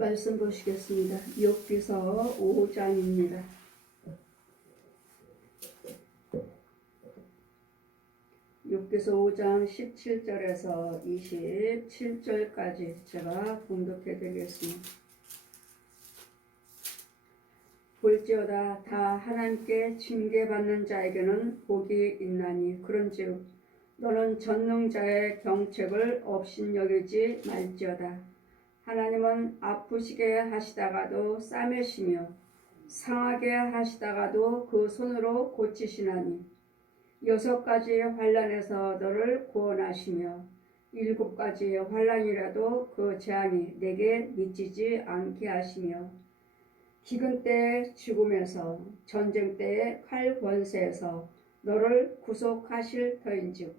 말씀 보시겠습니다. 욥기서 5장입니다. 욥기서 5장 17절에서 27절까지 제가 봉독해 드리겠습니다. 볼지어다 다 하나님께 징계받는 자에게는 복이 있나니 그런즉 너는 전능자의 경책을 업신여기지 말지어다. 하나님은 아프시게 하시다가도 싸매시며 상하게 하시다가도 그 손으로 고치시나니 6가지 환난에서 너를 구원하시며 7가지 환난이라도 그 재앙이 내게 미치지 않게 하시며 기근 때의 죽음에서 전쟁 때의 칼 권세에서 너를 구속하실 터인즉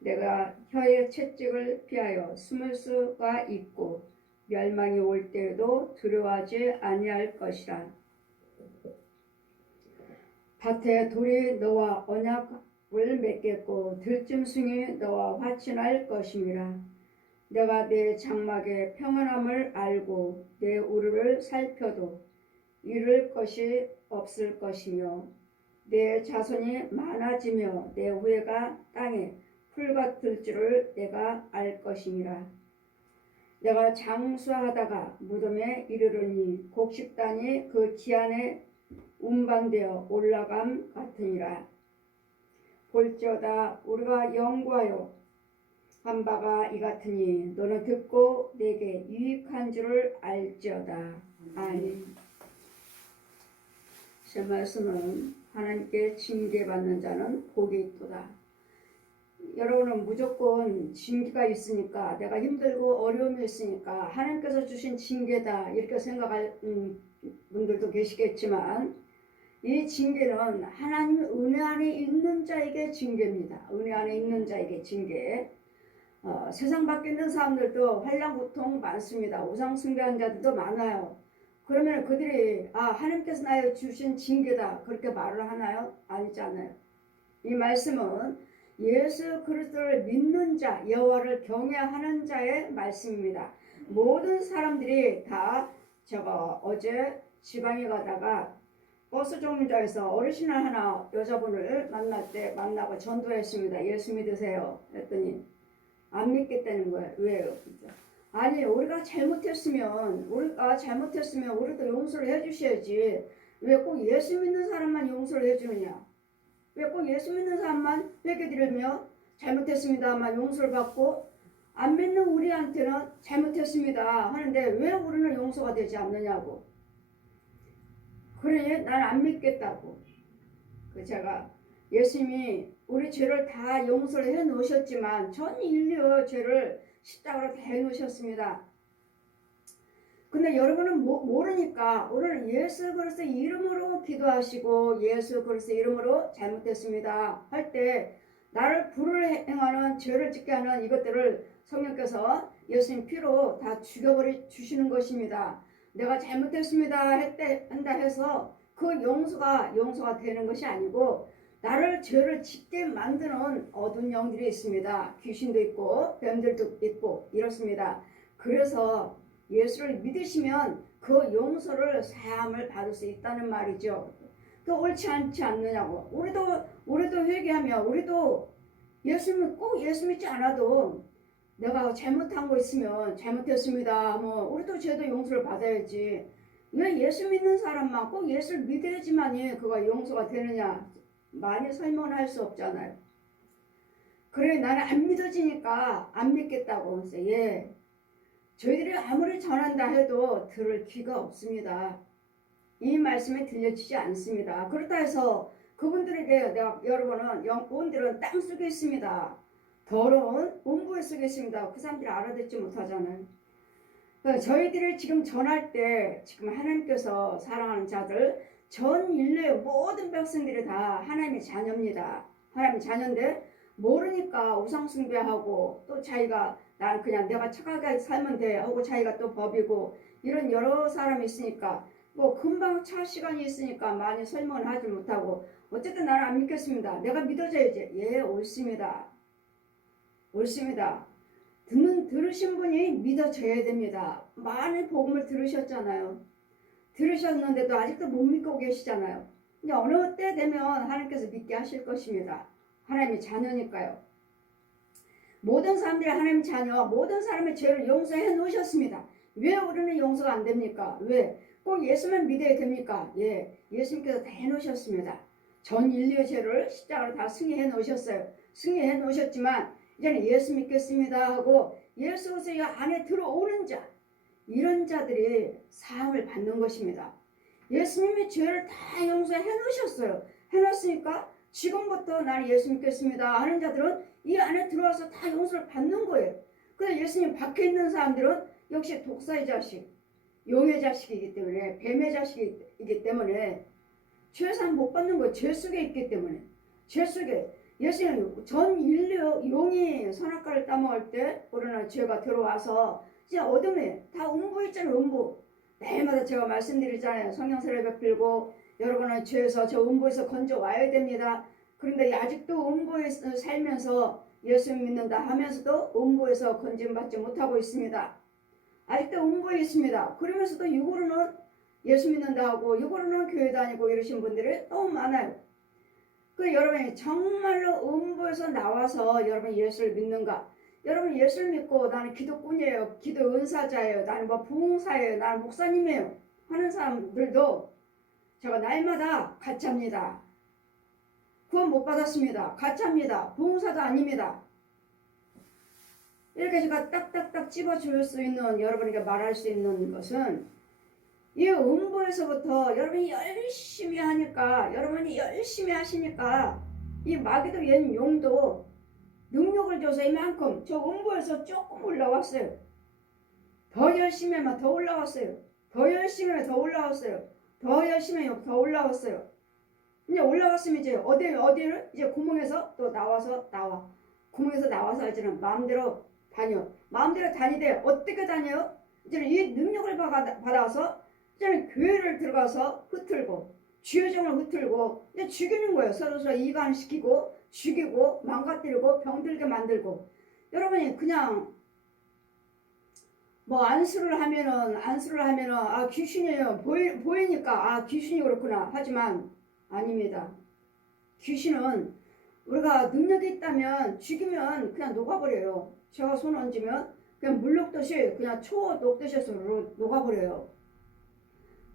내가 혀의 채찍을 피하여 숨을 수가 있고 멸망이 올 때에도 두려워하지 아니할 것이라. 밭에 돌이 너와 언약을 맺겠고 들짐승이 너와 화친할 것임이라. 내가 내 장막의 평안함을 알고 내 우르를 살펴도 잃을 것이 없을 것이며 내 자손이 많아지며 내 후예가 땅에 풀 같을 줄을 내가 알 것임이라. 내가 장수하다가 무덤에 이르르니 곡식단이 그 기한에 운반되어 올라감 같으니라. 볼지어다 우리가 연구하여 한 바가 이 같으니 너는 듣고 내게 유익한 줄을 알지어다. 아멘. 제 말씀은 하나님께 징계받는 자는 복이 있도다. 여러분은 무조건 징계가 있으니까 내가 힘들고 어려움이 있으니까 하나님께서 주신 징계다 이렇게 생각할 분들도 계시겠지만 이 징계는 하나님 은혜 안에 있는 자에게 징계입니다. 은혜 안에 있는 자에게 징계. 세상 밖에 있는 사람들도 환난 고통 많습니다. 우상 숭배한 자들도 많아요. 그러면 그들이 하나님께서 나에게 주신 징계다 그렇게 말을 하나요? 아니지 않아요. 이 말씀은 예수 그리스도를 믿는 자, 여호와를 경외하는 자의 말씀입니다. 모든 사람들이 다 어제 지방에 가다가 버스 정류장에서 어르신을 하나 여자분을 만나고 전도했습니다. 예수 믿으세요. 했더니 안 믿겠다는 거예요. 왜요? 아니 우리가 잘못했으면 우리도 용서를 해주셔야지 왜 꼭 예수 믿는 사람만 용서를 해주느냐? 왜 꼭 예수 믿는 사람만 회개드리며 잘못했습니다만 용서를 받고 안 믿는 우리한테는 잘못했습니다 하는데 왜 우리는 용서가 되지 않느냐고. 그러니 난 안 믿겠다고. 제가 예수님이 우리 죄를 다 용서를 해 놓으셨지만 전 인류의 죄를 십자가로 다 해 놓으셨습니다. 근데 여러분은 모르니까 오늘 예수 그리스도 이름으로 기도하시고 예수 그리스도 이름으로 잘못했습니다 할 때 나를 불을 행하는 죄를 짓게 하는 이것들을 성령께서 예수님 피로 다 죽여버려 주시는 것입니다. 내가 잘못했습니다 한다 해서 그 용서가 되는 것이 아니고 나를 죄를 짓게 만드는 어두운 영들이 있습니다. 귀신도 있고 뱀들도 있고 이렇습니다. 그래서 예수를 믿으시면 그 용서를 사함을 받을 수 있다는 말이죠. 그 옳지 않지 않느냐고. 우리도 회개하며 우리도 꼭 예수 믿지 않아도 내가 잘못한 거 있으면 잘못했습니다. 우리도 죄도 용서를 받아야지. 왜 예수 믿는 사람만 꼭 예수를 믿어야지만이 그가 용서가 되느냐? 많이 설명을 할 수 없잖아요. 그래 나는 안 믿어지니까 안 믿겠다고. 그래서 저희들이 아무리 전한다 해도 들을 귀가 없습니다. 이 말씀이 들려지지 않습니다. 그렇다 해서 그분들에게 여러분은 영혼들은 땅속에 있습니다. 더러운 음부에 속에 있습니다. 그 사람들이 알아듣지 못하잖아요. 저희들이 지금 전할 때 지금 하나님께서 사랑하는 자들 전 인류의 모든 백성들이 다 하나님의 자녀입니다. 하나님의 자녀인데 모르니까 우상 숭배하고 또 자기가 난 그냥 내가 착하게 살면 돼 하고 자기가 또 법이고 이런 여러 사람이 있으니까 금방 차 시간이 있으니까 많이 설명을 하지 못하고 어쨌든 나는 안 믿겠습니다. 내가 믿어져야지. 옳습니다. 들으신 분이 믿어져야 됩니다. 많은 복음을 들으셨잖아요. 들으셨는데도 아직도 못 믿고 계시잖아요. 이제 어느 때 되면 하나님께서 믿게 하실 것입니다. 하나님의 자녀니까요. 모든 사람들이 하나님의 자녀, 모든 사람의 죄를 용서해 놓으셨습니다. 왜 우리는 용서가 안 됩니까? 왜? 꼭 예수만 믿어야 됩니까? 예, 예수님께서 다 해놓으셨습니다. 전 인류의 죄를 십자가로 다 승리해 놓으셨어요. 승리해 놓으셨지만 이제는 예수 믿겠습니다 하고 예수 그리스도 안에 들어오는 자, 이런 자들이 사함을 받는 것입니다. 예수님이 죄를 다 용서해 놓으셨어요. 해놨으니까 지금부터 나는 예수 믿겠습니다 하는 자들은 이 안에 들어와서 다 용서를 받는 거예요. 근데 예수님 밖에 있는 사람들은 역시 독사의 자식, 용의 자식이기 때문에, 뱀의 자식이기 때문에 죄사함 못 받는 거예요. 죄 속에 있기 때문에. 죄 속에. 예수님 전 인류 용이 선악과를 따먹을 때 우리는 죄가 들어와서 진짜 어둠에 다 음부있잖아요. 음부. 매일마다 제가 말씀드리잖아요. 성령세를 베풀고 여러분은 죄에서 저 음부에서 건져와야 됩니다. 그런데 아직도 음부에 살면서 예수 믿는다 하면서도 음부에서 건짐받지 못하고 있습니다. 아직도 음부에 있습니다. 그러면서도 육으로는 예수 믿는다 하고 육으로는 교회 다니고 이러신 분들이 너무 많아요. 그 여러분이 정말로 음부에서 나와서 여러분 예수를 믿는가? 여러분 예수를 믿고 나는 기도꾼이에요. 기도 은사자예요. 나는 뭐 부흥사예요. 나는 목사님이에요. 하는 사람들도 제가 날마다 가짜입니다. 구원 못 받았습니다. 가짜입니다. 부흥사도 아닙니다. 이렇게 제가 딱딱딱 집어줄 수 있는 여러분에게 말할 수 있는 것은 이 음부에서부터 여러분이 열심히 하니까 여러분이 열심히 하시니까 이 마귀도 옛 용도 능력을 줘서 이만큼 저 음부에서 조금 올라왔어요. 더 열심히 하면 더 올라왔어요. 더 열심히 하면 더 올라왔어요. 더 열심히 하면 더 올라왔어요. 이제 올라왔으면 이제 어디를 이제 구멍에서 또 나와서 나와. 구멍에서 나와서 이제는 마음대로 다녀. 마음대로 다니되 어떻게 다녀요? 이제는 이 능력을 받아서 이제는 교회를 들어가서 흩틀고 주여정을 흩틀고 이제 죽이는 거예요. 서로 이간시키고 죽이고 망가뜨리고 병들게 만들고. 여러분이 그냥 뭐 안수를 하면은 아 귀신이에요. 보이니까 아 귀신이 그렇구나. 하지만 아닙니다. 귀신은 우리가 능력이 있다면 죽이면 그냥 녹아버려요. 제가 손 얹으면 그냥 물 녹듯이 그냥 초 녹듯이 녹아버려요.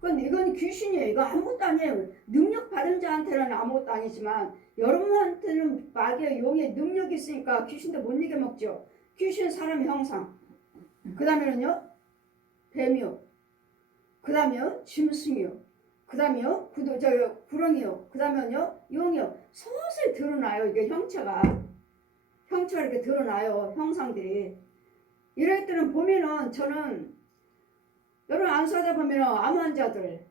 이건 귀신이에요. 이거 아무것도 아니에요. 능력 받은 자한테는 아무것도 아니지만 여러분한테는 마귀의 용의 능력이 있으니까 귀신도 못 이겨먹죠. 귀신은 사람의 형상. 그 다음에는요 뱀이요. 그 다음에요 짐승이요. 그 다음에요 구렁이요. 그 다음에요 용이요. 서서히 드러나요. 이게 형체가 이렇게 드러나요. 형상들이. 이럴 때는 보면은 저는 여러분 안수하다 보면은 암 환자들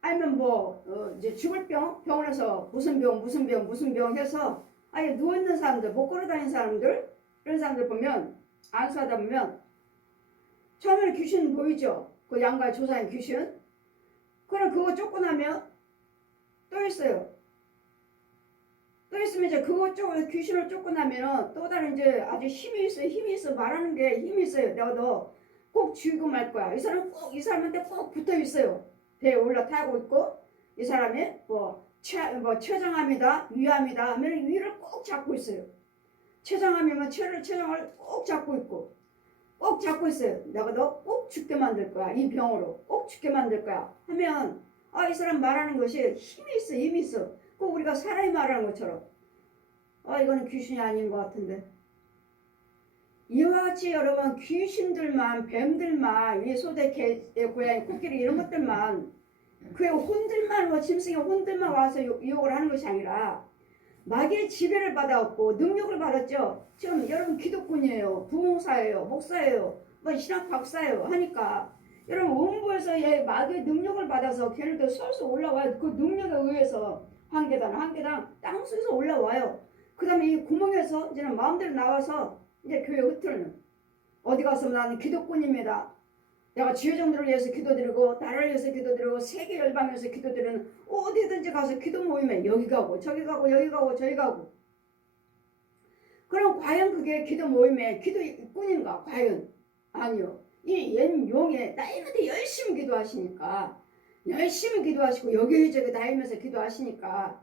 아니면 이제 죽을 병원에서 무슨 병 해서 아예 누워있는 사람들 못 걸어다니는 사람들 이런 사람들 보면 안수하다 보면 처음에는 귀신 보이죠. 그 양가 조사인 귀신. 그럼 그거 쫓고 나면 또 있어요. 또 있으면 이제 귀신을 쫓고 나면 또 다른 이제 아주 힘이 있어 말하는 게 힘이 있어요. 내가 너 꼭 죽이고 말 거야. 이 사람한테 꼭 붙어 있어요. 배에 올라타고 있고 이 사람이 췌장암이다 위암이다 하면 위를 꼭 잡고 있어요. 췌장암이면 췌장을 꼭 잡고 있고 꼭 잡고 있어요. 내가 너 꼭 죽게 만들 거야. 이 병으로 꼭 죽게 만들 거야. 하면 이 사람 말하는 것이 힘이 있어. 꼭 우리가 사람이 말하는 것처럼 이거는 귀신이 아닌 것 같은데. 이와 같이 여러분 귀신들만 뱀들만 이 소대 개 고양이 코끼리 이런 것들만 그의 혼들만 짐승의 혼들만 와서 유혹을 하는 것이 아니라 마귀의 지배를 받아왔고 능력을 받았죠. 지금 여러분 기독군이에요. 부흥사예요. 목사예요. 신학 박사예요. 하니까 여러분 음부에서 마귀의 능력을 받아서 걔네들 서서 올라와요. 그 능력에 의해서 한 계단 땅속에서 올라와요. 그 다음에 이 구멍에서 이제는 마음대로 나와서 이제 교회 흩트는 어디 가서 나는 기독군입니다. 내가 주여정들을 위해서 기도드리고 나라를 위해서 기도드리고 세계 열방을 위해서 기도드리는 어디든지 가서 기도 모임에 여기 가고 저기 가고 여기 가고 저기 가고 그럼 과연 그게 기도 모임의 기도꾼인가? 과연? 아니요. 이 용에 나이마다 열심히 기도하시니까, 열심히 기도하시고 여기저기 다니면서 기도하시니까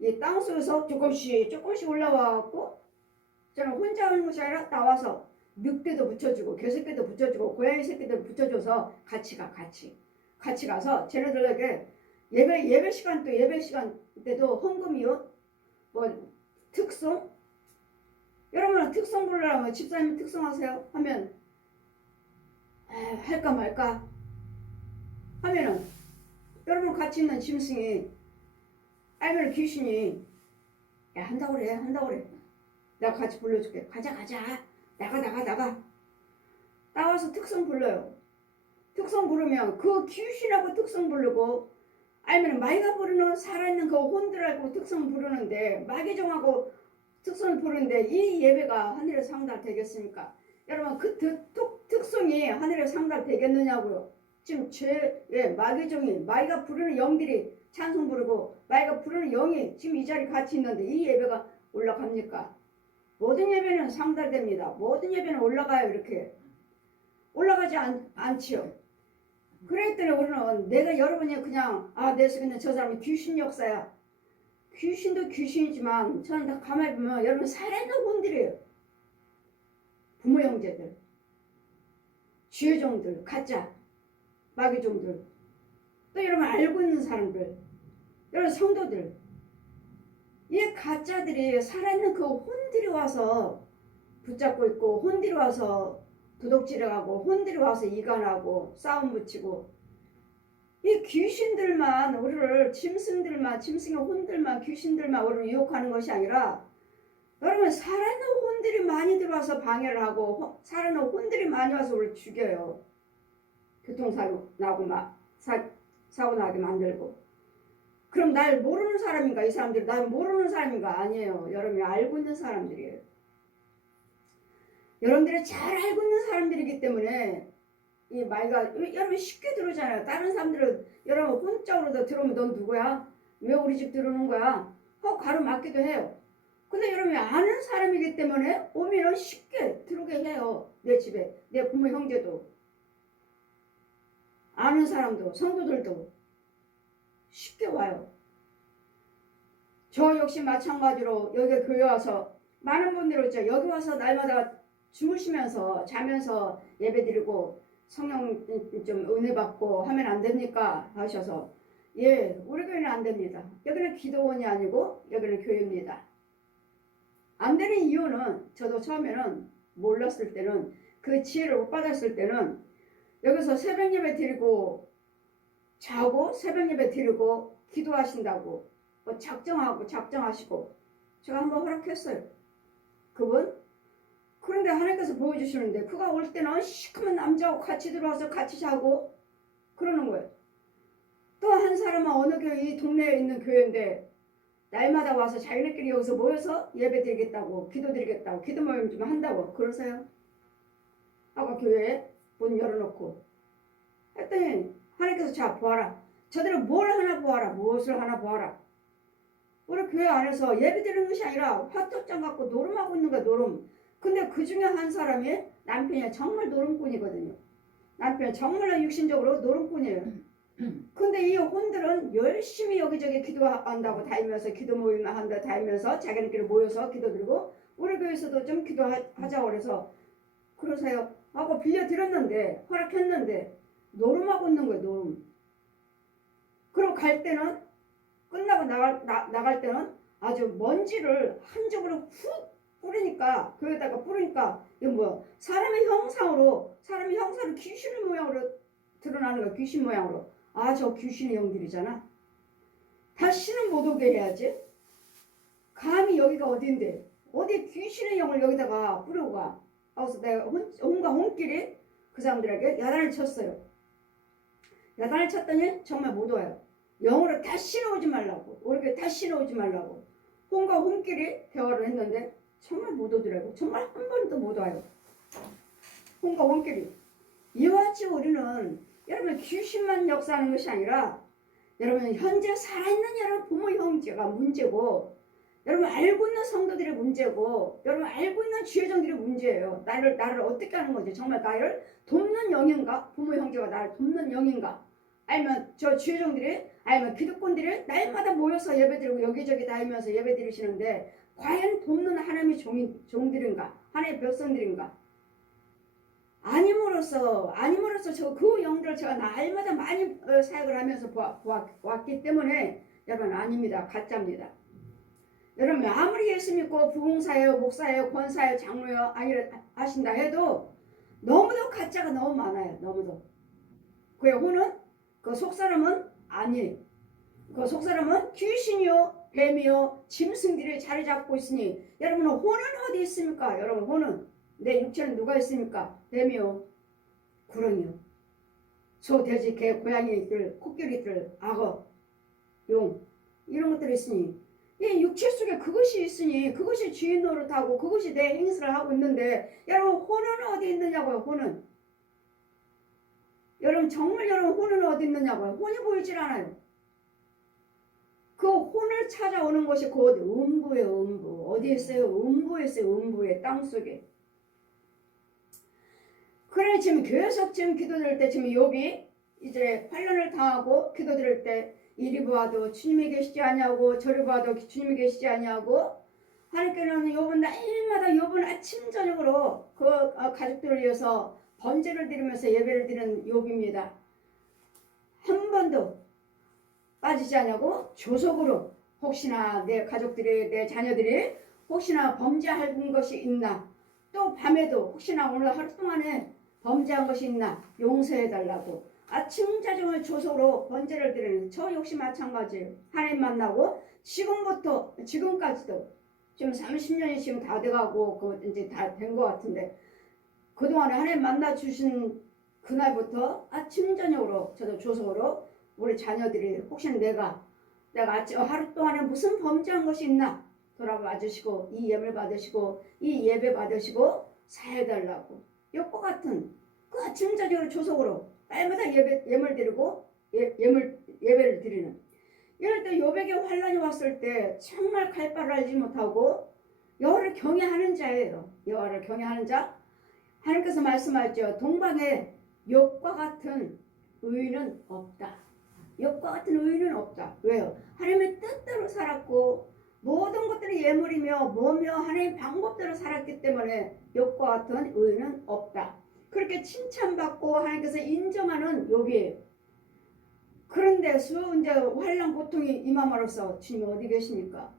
이 땅속에서 조금씩 올라와갖고 저는 혼자 하는 것이 아니라 나와서 늑대도 붙여주고 개새끼도 붙여주고 고양이 새끼도 붙여줘서 같이 가서 쟤네들에게 예배 시간 때도 헌금이요 뭐 특송 여러분 특송 부르라면 집사님 특송하세요 하면 할까 말까 하면은 여러분 같이 있는 짐승이 알면 귀신이 야 한다고 그래 내가 같이 불러줄게 가자 나가 나와서 특성 불러요. 특성 부르면 그 귀신하고 특성 부르고 아니면 마이가 부르는 살아있는 그 혼들하고 특성 부르는데 마귀종하고 특성을 부르는데 이 예배가 하늘에 상달되겠습니까? 여러분 그 특성이 하늘에 상달되겠느냐고요. 지금 마귀가 부르는 영들이 찬송 부르고 마귀가 부르는 영이 지금 이 자리에 같이 있는데 이 예배가 올라갑니까? 모든 예배는 상달됩니다. 모든 예배는 올라가요. 이렇게 올라가지 않지요. 그랬더니 우리는 내가 여러분이 그냥 내 속에 있는 저 사람이 귀신 역사야. 귀신도 귀신이지만 저는 다 가만히 보면 여러분 살아있는 혼들이에요. 부모 형제들, 지혜종들, 가짜, 마귀종들, 또 여러분 알고 있는 사람들, 여러분 성도들, 이 가짜들이 살아있는 그 혼들이 와서 붙잡고 있고 혼들이 와서 도둑질해가고 혼들이 와서 이간하고 싸움 붙이고 이 귀신들만 우리를 짐승의 혼들만 귀신들만 우리를 유혹하는 것이 아니라 여러분 살아있는 혼들이 많이 들어와서 방해를 하고 살아있는 혼들이 많이 와서 우리를 죽여요. 교통사고 나고 사고 나게 만들고 그럼 날 모르는 사람인가? 이 사람들이 날 모르는 사람인가? 아니에요. 여러분이 알고 있는 사람들이에요. 여러분들이 잘 알고 있는 사람들이기 때문에 이 마귀가 여러분 쉽게 들어오잖아요. 다른 사람들은 여러분 혼짝으로 들어오면 넌 누구야? 왜 우리 집 들어오는 거야? 가로막기도 해요. 근데 여러분이 아는 사람이기 때문에 오면은 쉽게 들어오게 해요. 내 집에 내 부모 형제도 아는 사람도 성도들도 쉽게 와요. 저 역시 마찬가지로 여기 교회 와서 많은 분들이 있죠. 여기 와서 날마다 주무시면서 자면서 예배드리고 성령 좀 은혜 받고 하면 안 됩니까? 하셔서 우리 교회는 안 됩니다. 여기는 기도원이 아니고 여기는 교회입니다. 안 되는 이유는 저도 처음에는 몰랐을 때는 그 지혜를 못 받았을 때는 여기서 새벽 예배 드리고 자고 새벽 예배 드리고 기도하신다고 작정하시고 제가 한번 허락했어요. 그런데 하나님께서 보여주시는데 그가 올 때는 시커먼 남자하고 같이 들어와서 같이 자고 그러는 거예요. 또 한 사람은 어느 교회 이 동네에 있는 교회인데 날마다 와서 자기네끼리 여기서 모여서 예배 드리겠다고 기도 드리겠다고 기도 모임 좀 한다고 그러세요. 아까 교회에 문 열어놓고 했더니 하나님께서 자 보아라. 저들은 뭘 하나 보아라. 무엇을 하나 보아라. 우리 교회 안에서 예배 드리는 것이 아니라 화투장 갖고 노름하고 있는 거야. 노름. 근데 그 중에 한 사람이 남편이 정말 노름꾼이거든요. 남편이 정말 육신적으로 노름꾼이에요. 근데 이 혼들은 열심히 여기저기 기도한다고 다니면서 기도 모임 한다 다니면서 자기네끼리 모여서 기도드리고 우리 교회에서도 좀 기도하자고 그래서 그러세요. 하고 빌려드렸는데 허락했는데 노름하고 있는 거예요. 노름. 그럼 갈 때는 끝나고 나갈 때는 아주 먼지를 한쪽으로 훅 뿌리니까 교회에다가 뿌리니까 이거 뭐야 사람의 형상으로 귀신 모양으로 드러나는 거야. 귀신 모양으로. 저 귀신의 영들이잖아. 다시는 못 오게 해야지. 감히 여기가 어딘데 어디 귀신의 영을 여기다가 뿌리고 가. 그래서 내가 온갖 혼끼리 그 사람들에게 야단을 쳤어요. 야단을 쳤더니 정말 못 와요. 영으로 다시는 오지 말라고. 우리 교회 다시는 오지 말라고. 혼과 혼끼리 대화를 했는데 정말 못 오더라고. 정말 한 번도 못 와요. 혼과 혼끼리. 이와 같이 우리는 여러분 귀신만 역사하는 것이 아니라 여러분 현재 살아있는 여러분 부모 형제가 문제고 여러분 알고 있는 성도들의 문제고 여러분 알고 있는 지혜정들의 문제예요. 나를 어떻게 하는 거지? 정말 나를 돕는 영인가? 부모 형제가 나를 돕는 영인가? 아니면 저 지혜정들이 아니면 기득권들이 날마다 모여서 예배드리고 여기저기 다니면서 예배드리시는데 과연 돕는 하나님의 종들인가? 하나님의 백성들인가? 아님으로써 그 영들을 제가 날마다 많이 사역을 하면서 보았기 때문에 여러분 아닙니다. 가짜입니다. 여러분 아무리 예수 믿고 부흥사예요, 목사예요, 권사예요, 장로예요 하신다 해도 너무도 가짜가 너무 많아요. 너무도. 그의 혼은 그 속사람은 아니에요. 그 속사람은 귀신이요 뱀이요 짐승들이 자리 잡고 있으니 여러분 혼은 어디 있습니까? 여러분 혼은 내 육체는 누가 있습니까? 뱀이요 구렁이요 소, 돼지, 개, 고양이들, 코끼리들, 악어, 용 이런 것들이 있으니 이 육체 속에 그것이 있으니 그것이 주인 노릇하고 그것이 내 행세를 하고 있는데 여러분 혼은 어디 있느냐고요. 혼은 여러분 정말 여러분 혼은 어디 있느냐고요. 혼이 보이질 않아요. 그 혼을 찾아오는 것이 곧 음부예요. 음부 어디 있어요? 음부에 있어요. 음부에 땅속에. 그래 지금 교회에서 지금 기도드릴 때 지금 욥이 이제 환난을 당하고 기도드릴 때 이리 보아도 주님이 계시지 아니하고 저리 보아도 주님이 계시지 아니하고 하나님께는 욥은 날마다 욥은 아침 저녁으로 그 가족들을 위해서 번제를 드리면서 예배를 드리는 욥입니다. 한 번도 빠지지 않냐고 조속으로 혹시나 내 가족들이 내 자녀들이 혹시나 범죄할 것이 있나 또 밤에도 혹시나 오늘 하루 동안에 범죄한 것이 있나 용서해달라고 아침 자정을 조속으로 번제를 드리는 저 역시 마찬가지예요. 하나님 만나고 지금부터 지금까지도 지금 30년이 지금 다 돼가고 그 이제 다 된 것 같은데 그동안에 하나님 만나 주신 그날부터 아침 저녁으로 저도 조속으로 우리 자녀들이 혹시나 내가 아침 하루 동안에 무슨 범죄한 것이 있나 돌아봐 주시고 이 예물 받으시고 이 예배 받으시고 사해달라고 욕과 같은 그 아침 저녁으로 조속으로 날마다 예물 드리고 예배를 드리는 이럴 때 욥에게 환난이 왔을 때 정말 갈 바를 알지 못하고 여호와를 경외하는 자예요. 여호와를 경외하는 자 하나님께서 말씀하셨죠. 동방에 욥과 같은 의인은 없다. 욥과 같은 의인은 없다. 왜요? 하나님의 뜻대로 살았고 모든 것들이 예물이며 뭐며 하나님의 방법대로 살았기 때문에 욥과 같은 의인은 없다. 그렇게 칭찬받고 하나님께서 인정하는 욥이에요. 그런데 이제 환난 고통이 임함으로써 주님 어디 계십니까?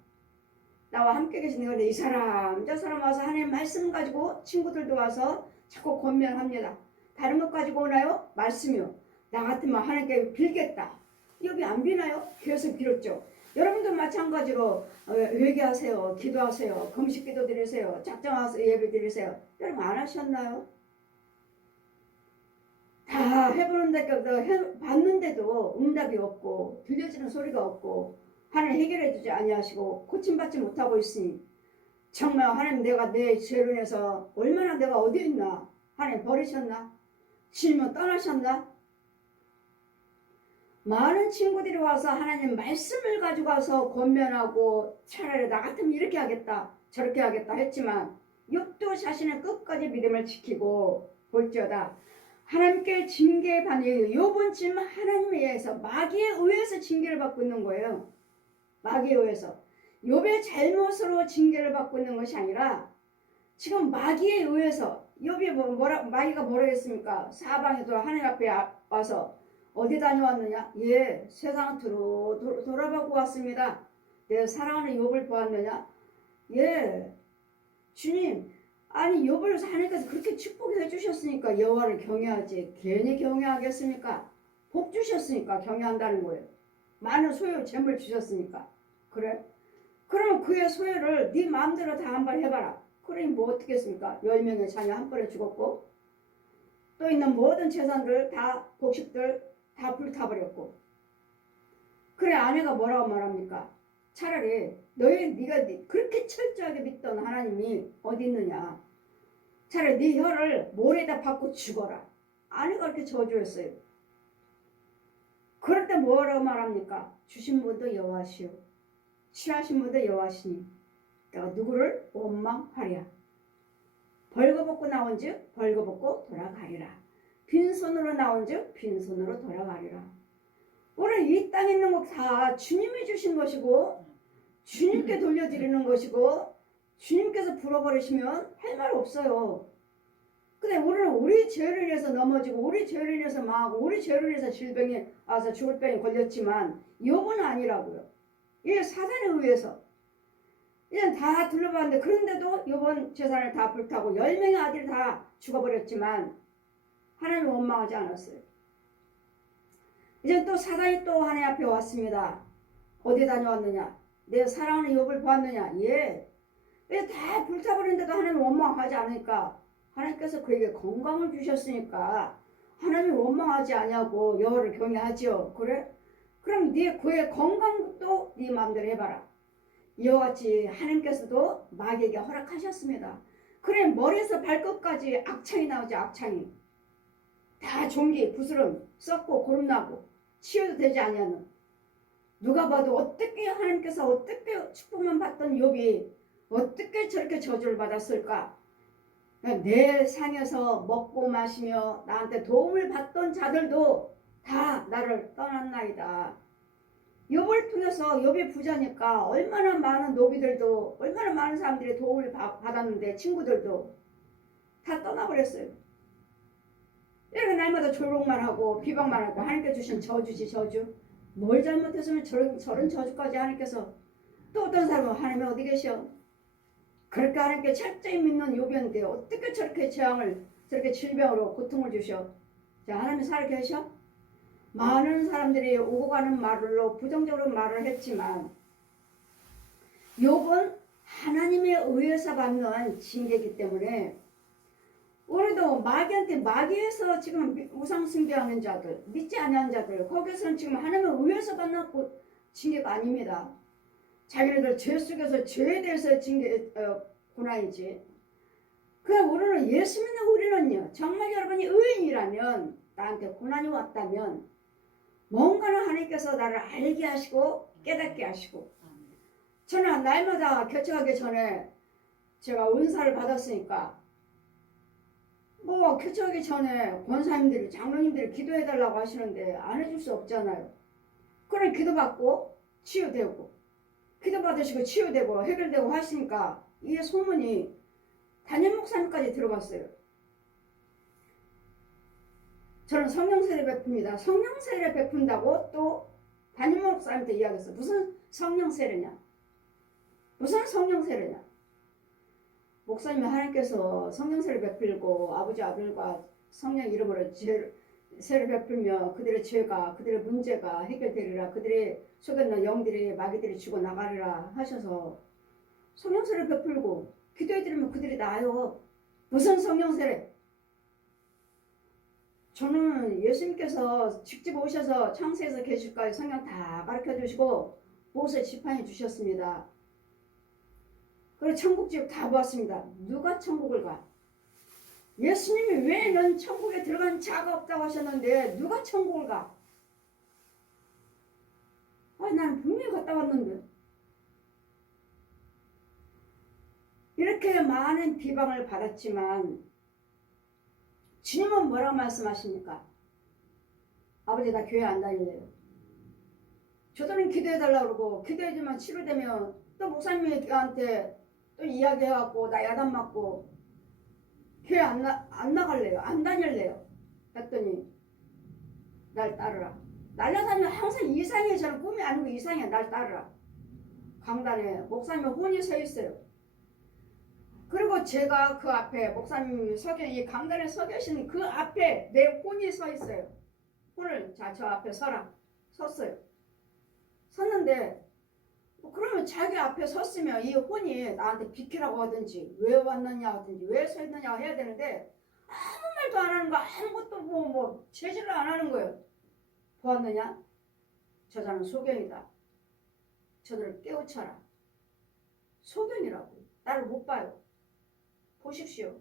나와 함께 계시는 이 사람 저 사람 와서 하나님 말씀 가지고 친구들도 와서 자꾸 권면합니다. 다른 것 가지고 오나요? 말씀이요. 나 같으면 하나님께 빌겠다. 욥이 안 비나요? 계속 빌었죠. 여러분도 마찬가지로 회개하세요. 기도하세요. 금식 기도 드리세요. 작정하세요. 예배 드리세요. 여러분 안 하셨나요? 다 해보는데 봤는데도 응답이 없고 들려지는 소리가 없고 하나님 해결해 주지 아니하시고 고침받지 못하고 있으니 정말 하나님 내가 내 죄로 인해서 얼마나 내가 어디 있나 하나님 버리셨나? 주님은 떠나셨나? 많은 친구들이 와서 하나님 말씀을 가지고 와서 권면하고 차라리 나 같으면 이렇게 하겠다 저렇게 하겠다 했지만 욥도 자신의 끝까지 믿음을 지키고 볼지어다 하나님께 징계받는 욥은 지금 하나님에 의해서 마귀에 의해서 징계를 받고 있는 거예요. 마귀에 의해서 욥의 잘못으로 징계를 받고 있는 것이 아니라 지금 마귀에 의해서 욥이 마귀가 뭐라 했습니까? 사방에도 하나님 앞에 와서 어디 다녀왔느냐? 예, 세상 돌아보고 왔습니다. 내 사랑하는 욥을 보았느냐? 예, 주님 아니 욥을 하나님께서 그렇게 축복해 주셨으니까 여호와를 경외하지 괜히 경외하겠습니까? 복 주셨으니까 경외한다는 거예요. 많은 소유 재물 주셨으니까. 그래? 그럼 그의 소유를 네 마음대로 다 한번 해봐라. 그러니 뭐 어떻게 했습니까? 10명의 자녀 한 번에 죽었고 또 있는 모든 재산들 다 복식들 다 불타버렸고 그래 아내가 뭐라고 말합니까? 차라리 네가 그렇게 철저하게 믿던 하나님이 어디 있느냐? 차라리 네 혀를 모래에다 박고 죽어라. 아내가 그렇게 저주했어요. 그럴 때 뭐라고 말합니까? 주신 분도 여호와시오 취하신 분도 여호와시니 내가 누구를 원망하랴. 벌거벗고 나온즉 벌거벗고 돌아가리라. 빈손으로 나온즉 빈손으로 돌아가리라. 우리 이 땅에 있는 것 다 주님이 주신 것이고 주님께 돌려드리는 것이고 주님께서 불어버리시면 할 말 없어요. 근데 우리는 우리 죄를 인해서 넘어지고 우리 죄를 인해서 망하고 우리 죄를 인해서 질병이 와서 죽을 병이 걸렸지만 욥은 아니라고요. 이게 사단에 의해서 이제 다 둘러봤는데 그런데도 욥은 재산을 다 불타고 10명의 아들이 다 죽어버렸지만 하나님 원망하지 않았어요. 이제 또 사단이 또 하나님 앞에 왔습니다. 어디 다녀왔느냐? 내 사랑하는 욥을 보았느냐? 예. 다 불타버리는데도 하나님 원망하지 않으니까 하나님께서 그에게 건강을 주셨으니까 하나님이 원망하지 아니하고 여호와를 경외하지요. 그래? 그럼 그의 건강도 네 마음대로 해봐라. 이와 같이 하나님께서도 마귀에게 허락하셨습니다. 그래 머리에서 발끝까지 악창이 나오지. 악창이 다 종기 부스럼 썩고 고름나고 치유도 되지 아니하는. 누가 봐도 어떻게 하나님께서 어떻게 축복만 받던 욥이 어떻게 저렇게 저주를 받았을까. 내 상에서 먹고 마시며 나한테 도움을 받던 자들도 다 나를 떠났나이다. 욥을 통해서 욥이 부자니까 얼마나 많은 노비들도 얼마나 많은 사람들이 도움을 받았는데 친구들도 다 떠나버렸어요. 이렇게 날마다 조롱만 하고 비방만 하고 하나님께 주신 저주지 저주. 뭘 잘못했으면 저런 저주까지 하나님께서. 또 어떤 사람은 하나님이 어디 계셔? 그렇게 하나님께 철저히 믿는 욥이었는데 어떻게 저렇게 재앙을 저렇게 질병으로 고통을 주셔? 자, 하나님이 살아계셔? 많은 사람들이 오고 가는 말로 부정적으로 말을 했지만 욥은 하나님에 의해서 받는 징계이기 때문에 우리도 마귀에서 지금 우상 숭배하는 자들, 믿지 않는 자들, 거기서는 지금 하나님에 의해서 받는 징계가 아닙니다. 자기네들 죄 속에서 죄에 대해서 고난이지. 그럼 우리는 예수 믿는 우리는요, 정말 여러분이 의인이라면 나한테 고난이 왔다면 뭔가는 하나님께서 나를 알게 하시고 깨닫게 하시고. 저는 날마다 개척하기 전에 제가 은사를 받았으니까 개척하기 전에 권사님들이 장로님들이 기도해달라고 하시는데 안 해줄 수 없잖아요. 그럼 기도받고 치유되고 기도받으시고 치유되고 해결되고 하시니까 이 소문이 담임 목사님까지 들어갔어요. 저는 성령 세례 베풉니다. 성령 세례 베푼다고 또 담임 목사님한테 이야기했어요. 무슨 성령 세례냐? 무슨 성령 세례냐? 목사님이 하나님께서 성령 세례 베풀고 아버지 아들과 성령 이름으로 세례 베풀며 그들의 죄가 그들의 문제가 해결되리라. 그들의 속에 있는 영들이 마귀들이 죽어 나가리라 하셔서 성령 세례 베풀고 기도해드리면 그들이 나아요. 무슨 성령 세례? 저는 예수님께서 직접 오셔서 창세에서 계실까지 성령 다 가르쳐주시고 모세 지팡이 주셨습니다. 그리고 천국 지옥 다 보았습니다. 누가 천국을 가? 예수님이 왜 넌 천국에 들어간 자가 없다고 하셨는데 누가 천국을 가? 나는 분명히 갔다 왔는데. 이렇게 많은 비방을 받았지만 주님은 뭐라고 말씀하십니까? 아버지 나 교회 안 다닐래요. 저들은 기도해달라고 그러고 기도해주면 치료되면 또 목사님이 저한테 또 이야기해갖고 나 야단 맞고 교회 안 나갈래요. 안 다닐래요. 했더니 날 따르라. 날라다니면 항상 이상해. 저는 꿈이 아니고 이상해. 날 따르라. 강단에 목사님이 혼이 서 있어요. 그리고 제가 그 앞에 목사님 이 강단에 서 계신 그 앞에 내 혼이 서 있어요. 혼을 저 앞에 서라. 섰어요. 섰는데 그러면 자기 앞에 섰으면 이 혼이 나한테 비키라고 하든지 왜 왔느냐 하든지 왜 서 있느냐 해야 되는데 아무 말도 안 하는 거. 아무것도 제지를 안 하는 거예요. 보았느냐? 저자는 소견이다. 저들을 깨우쳐라. 소견이라고. 나를 못 봐요. 보십시오.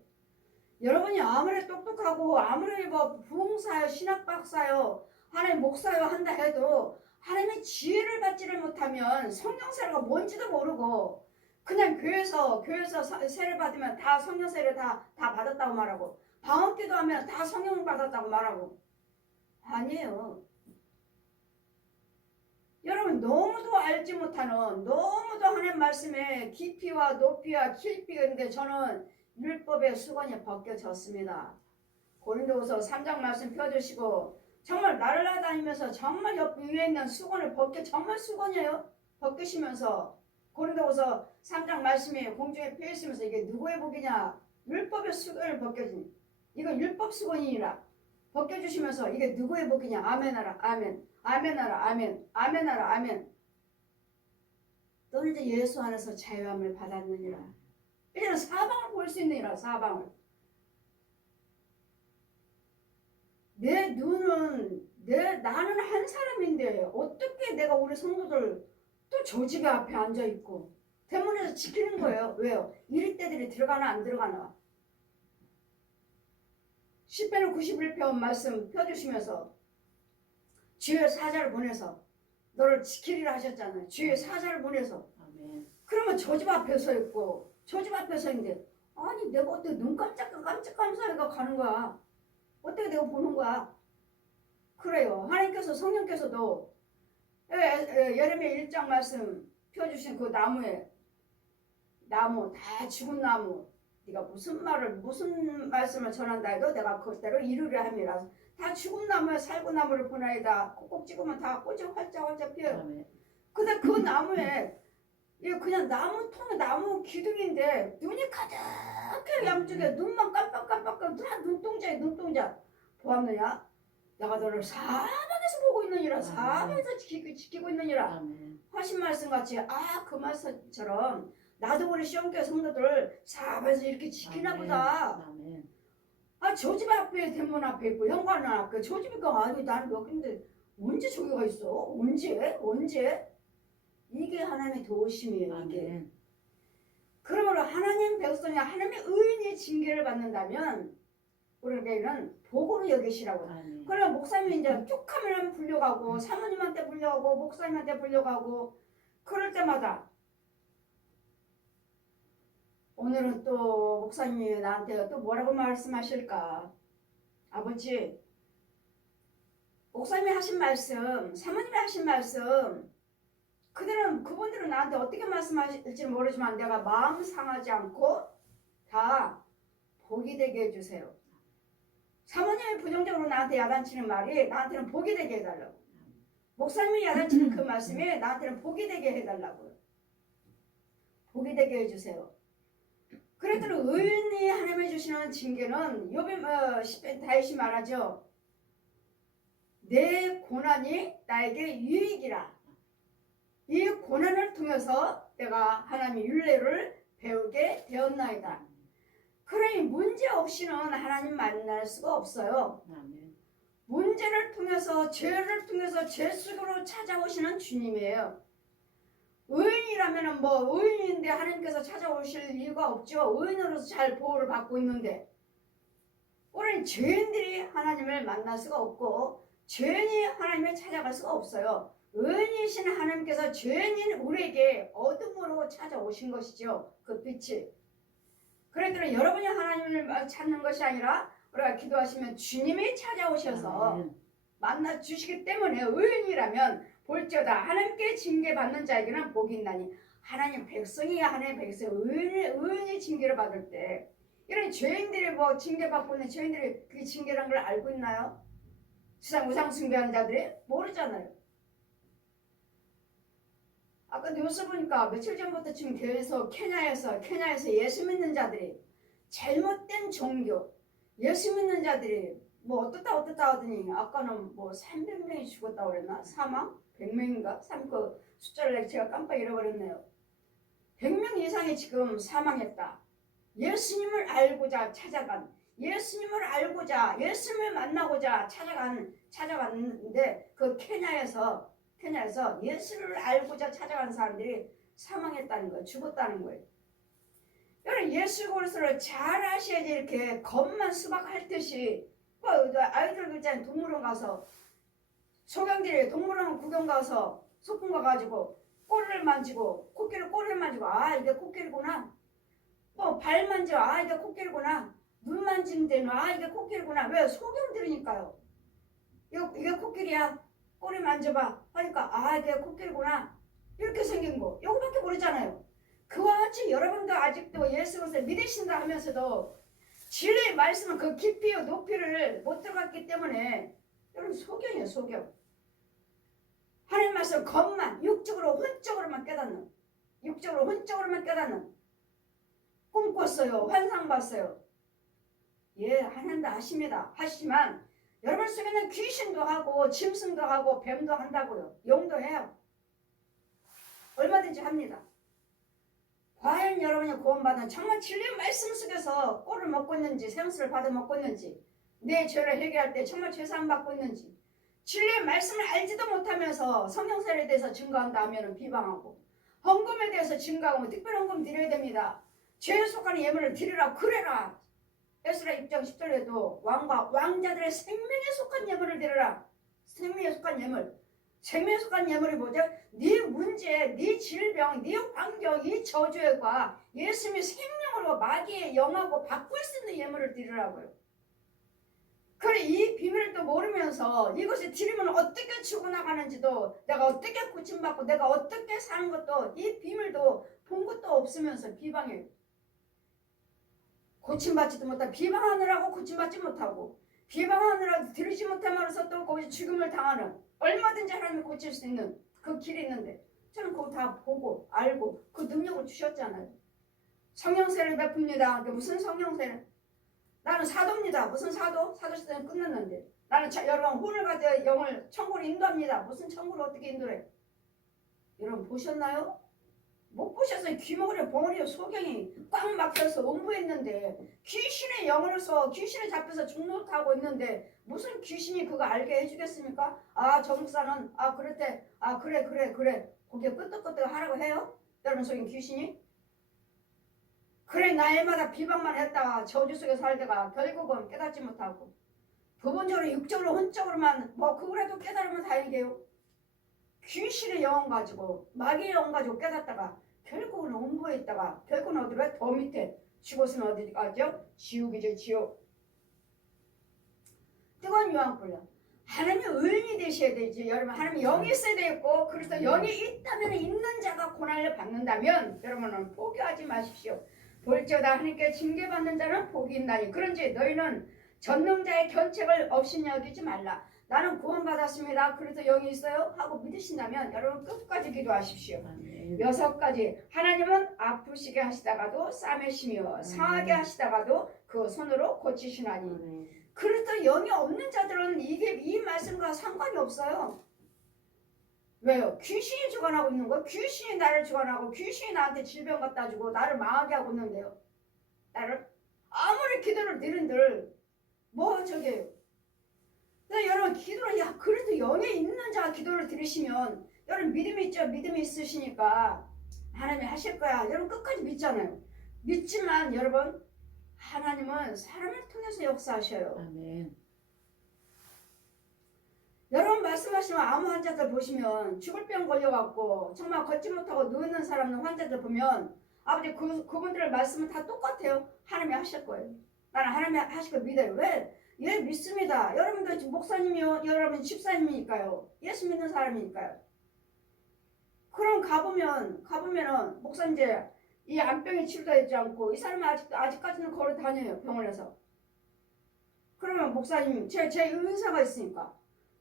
여러분이 아무리 똑똑하고 아무리 부흥사요 신학박사요 하나님 목사요 한다 해도 하나님의 지혜를 받지를 못하면 성령 세례가 뭔지도 모르고 그냥 교회에서 세례 받으면 다 성령 세례 다 받았다고 말하고, 방언 기도하면 다 성령 받았다고 말하고. 아니에요. 여러분, 너무도 알지 못하는, 너무도 하나님 말씀의 깊이와 높이와 깊이가 있는데 저는 율법의 수건이 벗겨졌습니다. 고린도후서 3장 말씀 펴주시고, 정말 날아다니면서 정말 옆 위에 있는 수건을 정말 수건이에요. 벗기시면서 고린도후서 3장 말씀이 공중에 펴 있으면서 이게 누구의 복이냐? 율법의 수건을 벗겨진, 이건 율법 수건이니라 벗겨주시면서 이게 누구의 복이냐? 아멘하라 아멘, 아멘하라 아멘, 아멘하라 아멘. 너는 이제 예수 안에서 자유함을 받았느니라. 이제는 사방을 볼 수 있느니라. 사방을. 내 눈은 나는 한 사람인데 어떻게 내가 우리 성도들 또 저 집에 앞에 앉아 있고 대문에서 지키는 거예요. 왜요? 이리 때들이 들어가나 안 들어가나. 10편은 91편 말씀 펴주시면서 주의 사자를 보내서 너를 지키리라 하셨잖아요. 주의 사자를 보내서. 아멘. 그러면 저 집 앞에 서 있고 저 집 앞에 서 있는데 아니 내가 어떻게 눈 깜짝깜짝하면서 가는 거야. 어떻게 내가 보는 거야. 그래요. 하나님께서 성령께서도 예레미야 1장 말씀 펴주신 그 나무에 나무 다 죽은 나무 네가 무슨 말씀을 전한다 해도 내가 그대로 이루려 함이라. 다 죽은 나무에 살구 나무를 보나이다. 콕콕 찍으면 다 꽃이 활짝활짝 피어요. 근데 그 나무에 그냥 나무 기둥인데 눈이 가득해. 양쪽에 눈만 깜빡깜빡 다 눈동자에 눈동자. 보았느냐? 내가 너를 사방에서 보고 있느니라. 사방에서 지키고 있느니라. 하신 말씀같이 그 말씀처럼 나도 우리 시험교회 성도들을 사방에서 이렇게 지키나 보다. 저 집 앞에 대문 앞에 있고 현관은 앞에 저 집이니까 아니 나는 여기인데 언제 저기가 있어? 언제? 이게 하나님의 도우심이에요. 이게. 그러므로 하나님 백성이 하나님의 의인의 징계를 받는다면 우리에게는 복으로 여기시라고. 그러면 목사님이 이제 쭉 하면 불려가고 사모님한테 불려가고 목사님한테 불려가고 그럴 때마다 오늘은 또 목사님이 나한테 또 뭐라고 말씀하실까? 아버지, 목사님이 하신 말씀, 사모님이 하신 말씀 그분들은 나한테 어떻게 말씀하실지 모르지만 내가 마음 상하지 않고 다 복이 되게 해주세요. 사모님이 부정적으로 나한테 야단치는 말이 나한테는 복이 되게 해달라고. 목사님이 야단치는 그 말씀이 나한테는 복이 되게 해달라고요. 복이 되게 해주세요. 그랬더니 의인이 하나님이 주시는 징계는 욥의 10편 다윗이 말하죠. 내 고난이 나에게 유익이라. 이 고난을 통해서 내가 하나님의 율례를 배우게 되었나이다. 그러니 문제 없이는 하나님 만날 수가 없어요. 문제를 통해서 죄를 통해서 죄 속으로 찾아오시는 주님이에요. 의인이라면 의인인데 하나님께서 찾아오실 이유가 없죠. 의인으로서 잘 보호를 받고 있는데 우리는 죄인들이 하나님을 만날 수가 없고 죄인이 하나님을 찾아갈 수가 없어요. 의인이신 하나님께서 죄인인 우리에게 어둠으로 찾아오신 것이죠. 그 빛이. 그러니까 여러분이 하나님을 찾는 것이 아니라 우리가 기도하시면 주님이 찾아오셔서 만나 주시기 때문에 의인이라면 볼지어다 하나님께 징계받는 자에게는 복이 있나니. 하나님 백성이 하나님의 백성 의인이 징계를 받을 때 이런 죄인들이 징계받고 있는 죄인들이 그 징계라는 걸 알고 있나요? 세상 우상 숭배하는 자들이 모르잖아요. 아까 뉴스 보니까 며칠 전부터 지금 케냐에서 예수 믿는 자들이 잘못된 종교 예수 믿는 자들이 어떻다 하더니 아까는 300명이 죽었다고 그랬나? 사망? 100명인가? 그 숫자를 제가 깜빡 잃어버렸네요. 100명 이상이 지금 사망했다. 예수님을 알고자 찾아간 예수님을 만나고자 찾아갔는데 그 케냐에서 예수를 알고자 찾아간 사람들이 사망했다는 거예요. 죽었다는 거예요. 여러분 예수 그리스도를 잘 아셔야지 이렇게 겉만 수박할 듯이 아이들 있잖아요. 동물원 가서 소경들이 동물원 구경 가서 소풍 가가지고 꼬리를 만지고 꼬리를 만지고 아 이게 코끼리구나. 또 발 만지고 아 이게 코끼리구나. 눈 만지는 데는 아 이게 코끼리구나. 왜? 소경 들으니까요. 이게 코끼리야. 꼬리 만져봐 하니까 아 이게 코끼리구나. 이렇게 생긴 거 이거밖에 모르잖아요. 그와 같이 여러분도 아직도 예수 그리스도를 믿으신다 하면서도 진리의 말씀은 그 깊이와 높이를 못 들어갔기 때문에 여러분 소경이에요. 소경. 하나님 말씀 겉만 육적으로 혼적으로만 깨닫는, 육적으로 혼적으로만 깨닫는, 꿈 꿨어요. 환상 봤어요. 예, 하나님도 하십니다. 하시지만 여러분 속에는 귀신도 하고 짐승도 하고 뱀도 한다고요. 용도 해요. 얼마든지 합니다. 과연 여러분이 구원받은 정말 진리의 말씀 속에서 꼴을 먹고 있는지, 생수를 받아 먹고 있는지, 내 죄를 해결할 때 정말 죄사함 받고 있는지, 진리의 말씀을 알지도 못하면서 성령세에 대해서 증거한다 하면 비방하고, 헌금에 대해서 증거하고 특별 헌금 드려야 됩니다. 죄에 속하는 예물을 드리라 그래라. 에스라 6장 10절에도 왕자들의 생명에 속한 예물을 드려라. 생명에 속한 예물. 생명에 속한 예물이 뭐죠? 네 문제, 네 질병, 네 환경, 이 저주가 예수님의 생명으로 마귀의 영하고 바꿀 수 있는 예물을 드리라고요. 그래 이 비밀을 또 모르면서 이것을 드리면 어떻게 죽어나가는지도 내가 어떻게 고침받고 내가 어떻게 사는 것도 이 비밀도 본 것도 없으면서 비방해요. 고침받지도 못하고 비방하느라고 고침받지 못하고 비방하느라고 들으지 못하면서 또 거기서 죽음을 당하는 얼마든지 하나님이 고칠 수 있는 그 길이 있는데 저는 그거 다 보고 알고 그 능력을 주셨잖아요. 성령세를 베풉니다. 무슨 성령세를? 나는 사도입니다. 무슨 사도? 사도시대는 끝났는데 나는 여러분 혼을 가져 영을 천국으로 인도합니다. 무슨 천국을 어떻게 인도해? 여러분 보셨나요? 못 보셨어요. 귀머리 봉우리 소경이 꽉 막혀서 음부했는데 귀신의 영으로서 귀신에 잡혀서 죽노릇하고 있는데 무슨 귀신이 그거 알게 해주겠습니까? 아 저 목사는 아 그랬대 아 그래 거기에 끄떡끄떡 하라고 해요? 여러분 속인 귀신이? 그래 날마다 비방만 했다가 저주 속에 살다가 결국은 깨닫지 못하고 부분적으로 육적으로 혼적으로만 뭐 그거라도 깨달으면 다행이에요. 귀신의 영혼 가지고 마귀의 영혼 가지고 깨닫다가 결국은 음부에 있다가 결국은 어디로 더 밑에 죽었으면 어디 가죠? 지옥이죠. 지옥. 뜨거운 유황 불려. 하나님의 의인이 되셔야 되지. 여러분 하나님의 영이 있어야 되겠고 그래서 영이 있다면 있는 자가 고난을 받는다면 여러분은 포기하지 마십시오. 볼지어다 하나님께 징계받는 자는 복이 있나니 그런지 너희는 전능자의 견책을 없이 여기지 말라. 나는 구원받았습니다. 그래서 영이 있어요? 하고 믿으신다면 여러분 끝까지 기도하십시오. 6가지. 하나님은 아프시게 하시다가도 싸매시며 상하게 하시다가도 그 손으로 고치시나니. 그래도 영이 없는 자들은 이 말씀과 상관이 없어요. 왜요? 귀신이 주관하고 있는 거예요. 귀신이 나를 주관하고 귀신이 나한테 질병 갖다 주고 나를 망하게 하고 있는데요. 나를 아무리 기도를 드린들 뭐 저게요. 여러분 기도를 그래도 영에 있는 자가 기도를 드리시면 여러분 믿음이 있죠. 믿음이 있으시니까 하나님이 하실 거야. 여러분 끝까지 믿잖아요. 믿지만 여러분 하나님은 사람을 통해서 역사하셔요. 아멘. 여러분 말씀하시면 아무 환자들 보시면 죽을 병 걸려갖고 정말 걷지 못하고 누워있는 사람 환자들 보면 아버지 그분들의 말씀은 다 똑같아요. 하나님이 하실 거예요. 나는 하나님이 하실 거 믿어요. 왜? 예 믿습니다. 여러분도 목사님이요 여러분 집사님이니까요. 예수 믿는 사람이니까요. 그럼 가보면은 목사님 이제 이 암병이 치료되지 않고 이 사람은 아직까지는 걸어 다녀요. 병원에서. 그러면 목사님 제 은사가 있으니까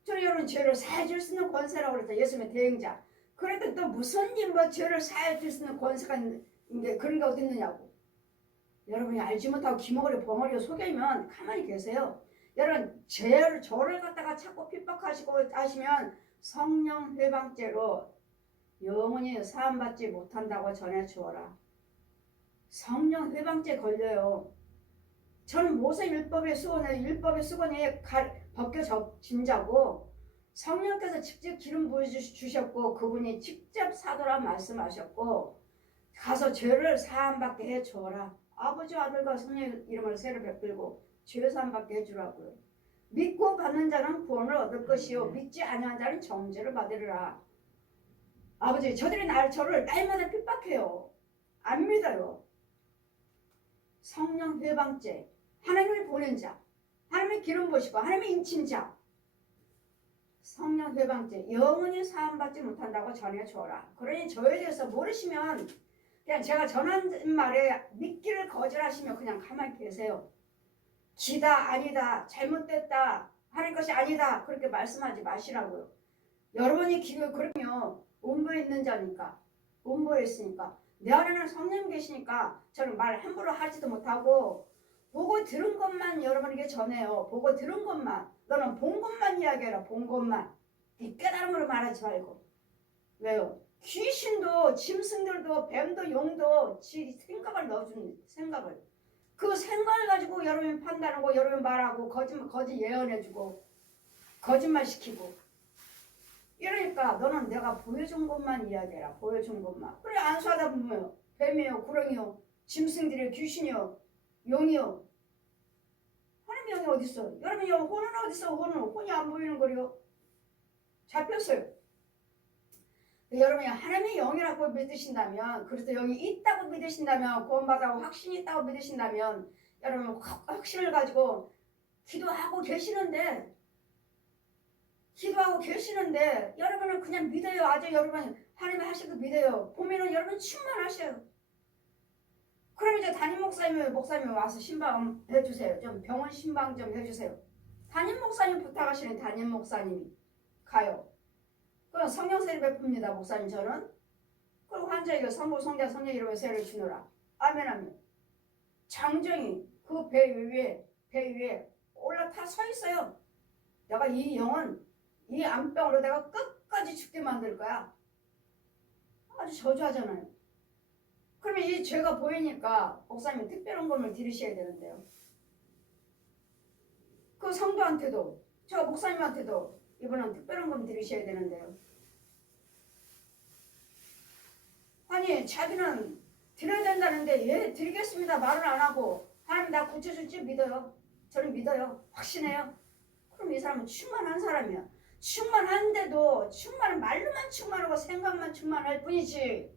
저는 여러분 죄를 사해줄 수 있는 권세라고 그랬죠. 예수님의 대행자. 그래도 또 무슨 뭐 죄를 사해줄 수 있는 권세가 있는데 그런 게 어디 있느냐고. 여러분이 알지 못하고 기머리 벙어리 속이면 가만히 계세요. 여러분 저를 갖다가 자꾸 핍박하시고 하시면 성령 회방죄로 영원히 사함받지 못한다고 전해주어라. 성령 회방죄 걸려요. 저는 모세 율법의 수건에 벗겨진 자고 성령께서 직접 기름 부어주셨고 그분이 직접 사도라 말씀하셨고 가서 죄를 사함받게 해주어라. 아버지 아들과 성령 이름을 새로 베풀고 죄 사함받게 해주라고요. 믿고 받는 자는 구원을 얻을 것이요 믿지 아니한 자는 정죄를 받으리라. 아버지, 저를 날마다 핍박해요. 안 믿어요. 성령 회방죄, 하나님을 보낸 자, 하나님의 기름 부으시고 하나님의 인친 자, 성령 회방죄, 영원히 사함받지 못한다고 전해줘라. 그러니 저에 대해서 모르시면 그냥 제가 전한 말에 믿기를 거절하시면 그냥 가만히 계세요. 기다, 아니다, 잘못됐다, 하는 것이 아니다, 그렇게 말씀하지 마시라고요. 여러분이 그러면 음보에 있는 자니까, 음보에 있으니까, 내 안에는 성령 계시니까 저는 말 함부로 하지도 못하고 보고 들은 것만 여러분에게 전해요. 보고 들은 것만. 너는 본 것만 이야기해라. 본 것만. 네 깨달음으로 말하지 말고. 왜요? 귀신도 짐승들도 뱀도 용도 지 생각을 넣어주는 생각을. 그 생각을 가지고 여러분이 판단하고 여러분이 말하고 거짓 예언해주고 거짓말 시키고. 이러니까 너는 내가 보여준 것만 이야기해라. 보여준 것만. 그래 안수하다 보면 뱀이요, 구렁이요, 짐승들이요, 귀신이요, 용이요. 하나님의 영이 어디 있어? 여러분 혼은 어디 있어? 혼이 안 보이는 거요. 잡혔어요. 여러분이 하나님의 영이라고 믿으신다면, 그래서 영이 있다고 믿으신다면, 구원받아고 확신이 있다고 믿으신다면, 여러분 확신을 가지고 기도하고 계시는데 여러분은 그냥 믿어요. 아주 여러분 하나님이 하실 거 믿어요. 보면은 여러분 충만하셔요. 그럼 이제 담임 목사님이 와서 신방 해주세요. 좀 병원 신방 좀 해주세요. 담임 목사님 부탁하시는 담임 목사님이 가요. 그럼 성령세를 베풉니다. 목사님 저는. 그리고 환자에게 성부 성자 성령 이름의 세를 주노라. 아멘 아멘. 장정이 그 배 위에 올라타 서 있어요. 내가 이 영은 이 암병으로 내가 끝까지 죽게 만들 거야. 아주 저주하잖아요. 그러면 이 죄가 보이니까 목사님이 특별한 검을 들으셔야 되는데요. 그 성도한테도 저 목사님한테도 이번엔 특별한 검 들으셔야 되는데요. 아니 자기는 드려야 된다는데 예 드리겠습니다 말을 안 하고 하나님 나 고쳐줄지 믿어요. 저는 믿어요. 확신해요. 그럼 이 사람은 충만한 사람이야. 충만한데도 말로만 충만하고 생각만 충만할 뿐이지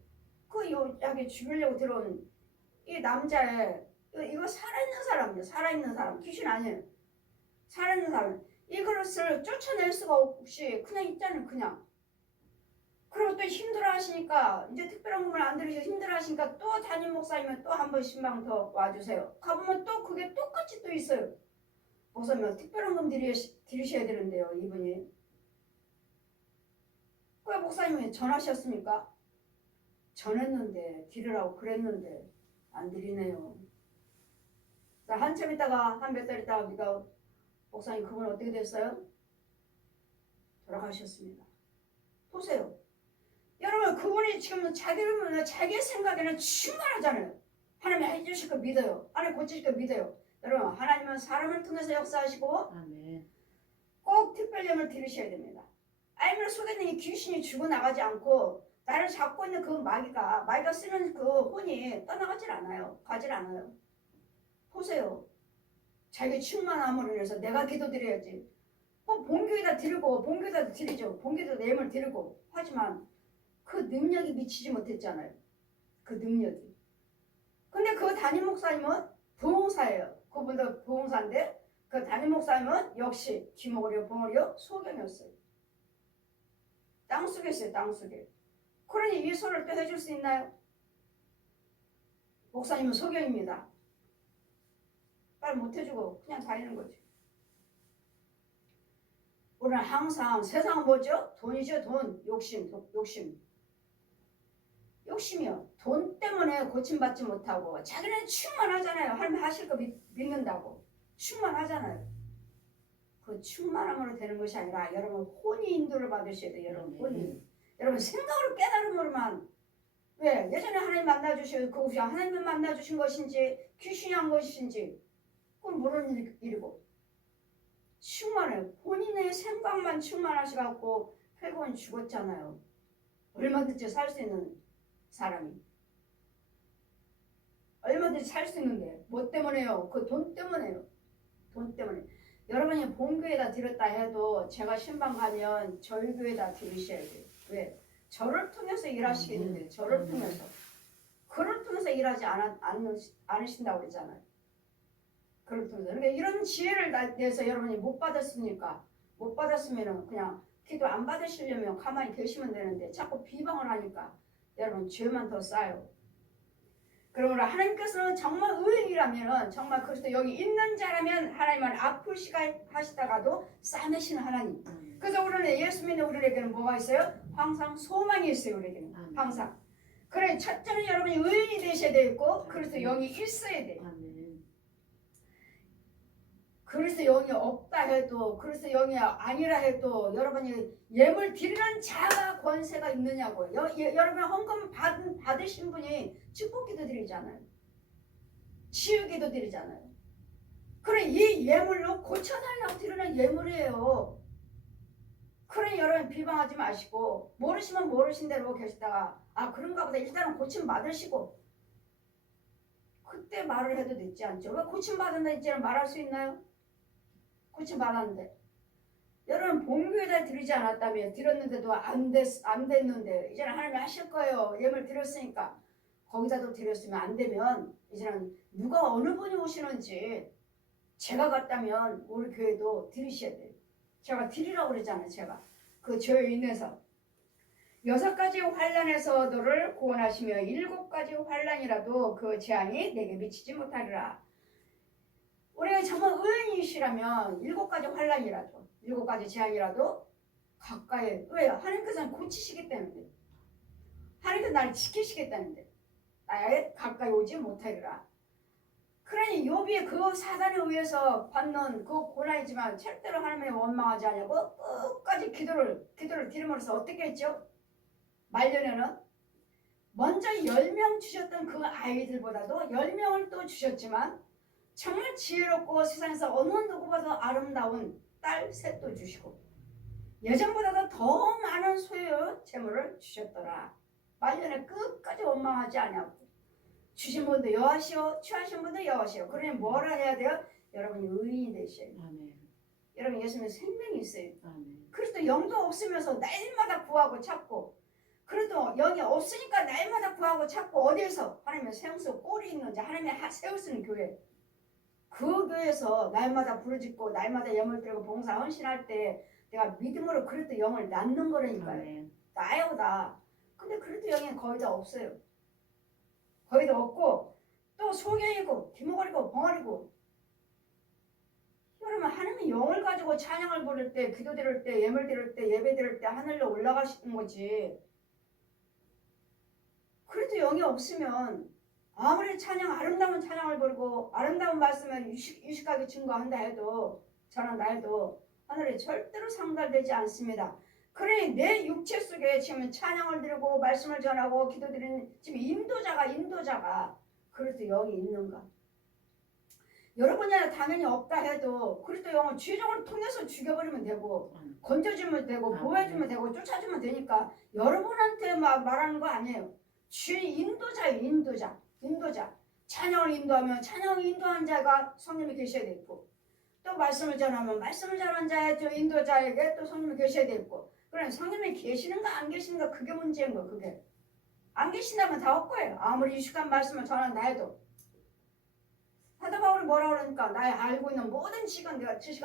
그 여기 죽이려고 들어온 이 남자애 이거 살아있는 사람이에요. 살아있는 사람. 귀신 아니에요. 살아있는 사람. 이것을 쫓아낼 수가 없이 그냥 있잖아요. 그냥. 그리고 또 힘들어 하시니까 이제 특별한 부분을 안 들으셔서 힘들어 하시니까 또 담임 목사님은 또 한 번 신방 더 와주세요. 가보면 또 그게 똑같이 또 있어요. 목사님 특별한 금 들으셔야 되는데요. 이분이. 왜 목사님이 전하셨습니까? 전했는데 들으라고 그랬는데 안 들리네요. 한참 있다가 한 몇 달 있다가 우리가 목사님 그분 어떻게 됐어요? 돌아가셨습니다. 보세요. 여러분 그분이 지금 자기 생각에는 충만하잖아요. 하나님 해주실 거 믿어요. 하나님 고치실 거 믿어요. 여러분 하나님은 사람을 통해서 역사하시고 아멘. 꼭 특별령을 들으셔야 됩니다. 아니면 속에 있는 이 귀신이 죽어나가지 않고 나를 잡고 있는 그 마귀가 쓰는 그 혼이 떠나가질 않아요. 가질 않아요. 보세요. 자기 충만함으로 인해서 내가 기도드려야지. 본교에다 드리고 본교에다 드리죠. 본교에다 내임을 드리고 하지만 그 능력이 미치지 못했잖아요. 그 능력이. 근데 그 담임 목사님은 부흥사예요. 그분도 부흥사인데 그 담임 목사님은 역시 귀머거리요 봉어리요 소경이었어요. 땅속에 있어요. 땅속에. 그러니 이 소를 또 해줄 수 있나요? 목사님은 소경입니다. 빨리 못해주고 그냥 다니는 거죠. 우리는 항상 세상은 뭐죠? 돈이죠. 돈. 욕심이요. 돈 때문에 고침받지 못하고 자기는 충만하잖아요. 하나님 하실 거 믿는다고. 충만하잖아요. 그 충만함으로 되는 것이 아니라 여러분 혼이 인도를 받으셔야 돼요. 여러분 혼이. 여러분 생각으로 깨달음으로만 왜 예전에 하나님 만나주신 그것이 하나님을 만나주신 것인지 귀신이 한 것인지 그건 모르는 일이고 충만해요. 본인의 생각만 충만하셔갖고 결국은 죽었잖아요. 얼마든지 살 수 있는 사람이 얼마든지 살 수 있는데 뭐 때문에요? 그 돈 때문에요. 돈 때문에. 여러분이 본교에다 드렸다 해도 제가 신방 가면 저희 교에다 드리셔야 돼요. 왜? 저를 통해서 일하시겠는데 저를 통해서 그를 통해서 일하지 않으신다고 그랬잖아요. 그를 통해서. 그러니까 이런 지혜를 내서 여러분이 못 받았으니까 못 받았으면 그냥 기도 안 받으시려면 가만히 계시면 되는데 자꾸 비방을 하니까 여러분 죄만 더 쌓여요. 그러므로 하나님께서는 정말 의인이라면 정말 그리스도 여기 있는 자라면 하나님은 아프시가 하시다가도 싸매시는 하나님. 그래서 우리는 예수 믿는 우리에게는 뭐가 있어요? 항상 소망이 있어요. 우리에게는 항상. 그래 첫째는 여러분이 의인이 되셔야 되고 그리스도 영이 있어야 돼. 그리스도 영이 없다 해도 그리스도 영이 아니라 해도 여러분이 예물 드리는 자가 권세가 있느냐고요. 여러분 헌금 받으신 분이 축복기도 드리잖아요. 치유기도 드리잖아요. 그래 이 예물로 고쳐달라고 드리는 예물이에요. 그래 여러분 비방하지 마시고 모르시면 모르신 대로 계시다가 아 그런가 보다 일단은 고침 받으시고 그때 말을 해도 늦지 않죠. 왜 고침 받은다 이제는 말할 수 있나요? 고침 받았는데 여러분 본교에다 드리지 않았다면 드렸는데도 안 됐는데 이제는 하나님이 하실 거예요. 예물 드렸으니까 거기다도 드렸으면 안 되면 이제는 누가 어느 분이 오시는지 제가 갔다면 우리 교회도 드리셔야 돼요. 제가 드리라고 그랬잖아요. 제가 그 죄에 인해서 6가지 환난에서 너를 구원하시며 7가지 환난이라도 그 재앙이 내게 미치지 못하리라. 우리가 정말 의인이시라면 7가지 환난이라도 7가지 재앙이라도 가까이 왜요? 하나님께서는 고치시기 때문에 하나님께서 나를 지키시겠다는데 나에 가까이 오지 못하리라. 그러니 욥이 그 사단에 의해서 받는 그 고난이지만 절대로 하나님의 원망하지 않냐고 끝까지 기도를 드림으로써 어떻게 했죠? 말년에는 먼저 10명 주셨던 그 아이들보다도 10명을 또 주셨지만 정말 지혜롭고 세상에서 어느 누구보다도 아름다운 딸 셋도 주시고 예전보다도 더 많은 소유 재물을 주셨더라. 말년에 끝까지 원망하지 않냐고 주신 분도 여하시오 취하신 분도 여하시오. 그러니 뭐라 해야 돼요? 여러분이 의인이 되셔야 돼요. 여러분 예수님의 생명이 있어요. 그래도 영도 없으면서 날마다 구하고 찾고 그래도 영이 없으니까 날마다 구하고 찾고 어디에서? 하나님의 세우서 꼴이 있는지 하나님의 세우시는 교회 그 교회에서 날마다 부르짖고 날마다 예물 드리고 봉사 헌신할 때 내가 믿음으로 그래도 영을 낳는 거라니까요. 나요다. 근데 그래도 영이 거의 다 없어요. 거의 다 없고 또 소경이고 기모거리고 벙어리고 여러분 하나님이 영을 가지고 찬양을 부를 때 기도 드릴 때 예물 드릴 때 예배 드릴 때 하늘로 올라가시는 거지. 그래도 영이 없으면 아무리 아름다운 찬양을 부르고 아름다운 말씀을 유식하게 증거한다 해도 저는 나에도 하늘에 절대로 상달되지 않습니다. 그러니 내 육체 속에 지금 찬양을 드리고 말씀을 전하고 기도드리는 지금 인도자가 그래도 영이 있는가? 여러분이 당연히 없다 해도 그리스도 영은 죄종을 통해서 죽여버리면 되고 건져주면 되고 보호해주면 되고 쫓아주면 되니까 여러분한테 말하는 거 아니에요. 인도자예요. 인도자. 찬양을 인도하면 찬양을 인도한 자가 성령이 계셔야 되고 또 말씀을 전하면 말씀을 전한 자의 저 인도자에게 또 성령이 계셔야 되고 그럼 성령이 계시는가 안 계시는가 그게 문제인 거 그게 안 계신다면 다 헛거예요. 아무리 유식한 말씀을 전한다 해도 사도 바울이 뭐라 그러니까 나의 알고 있는 모든 지식은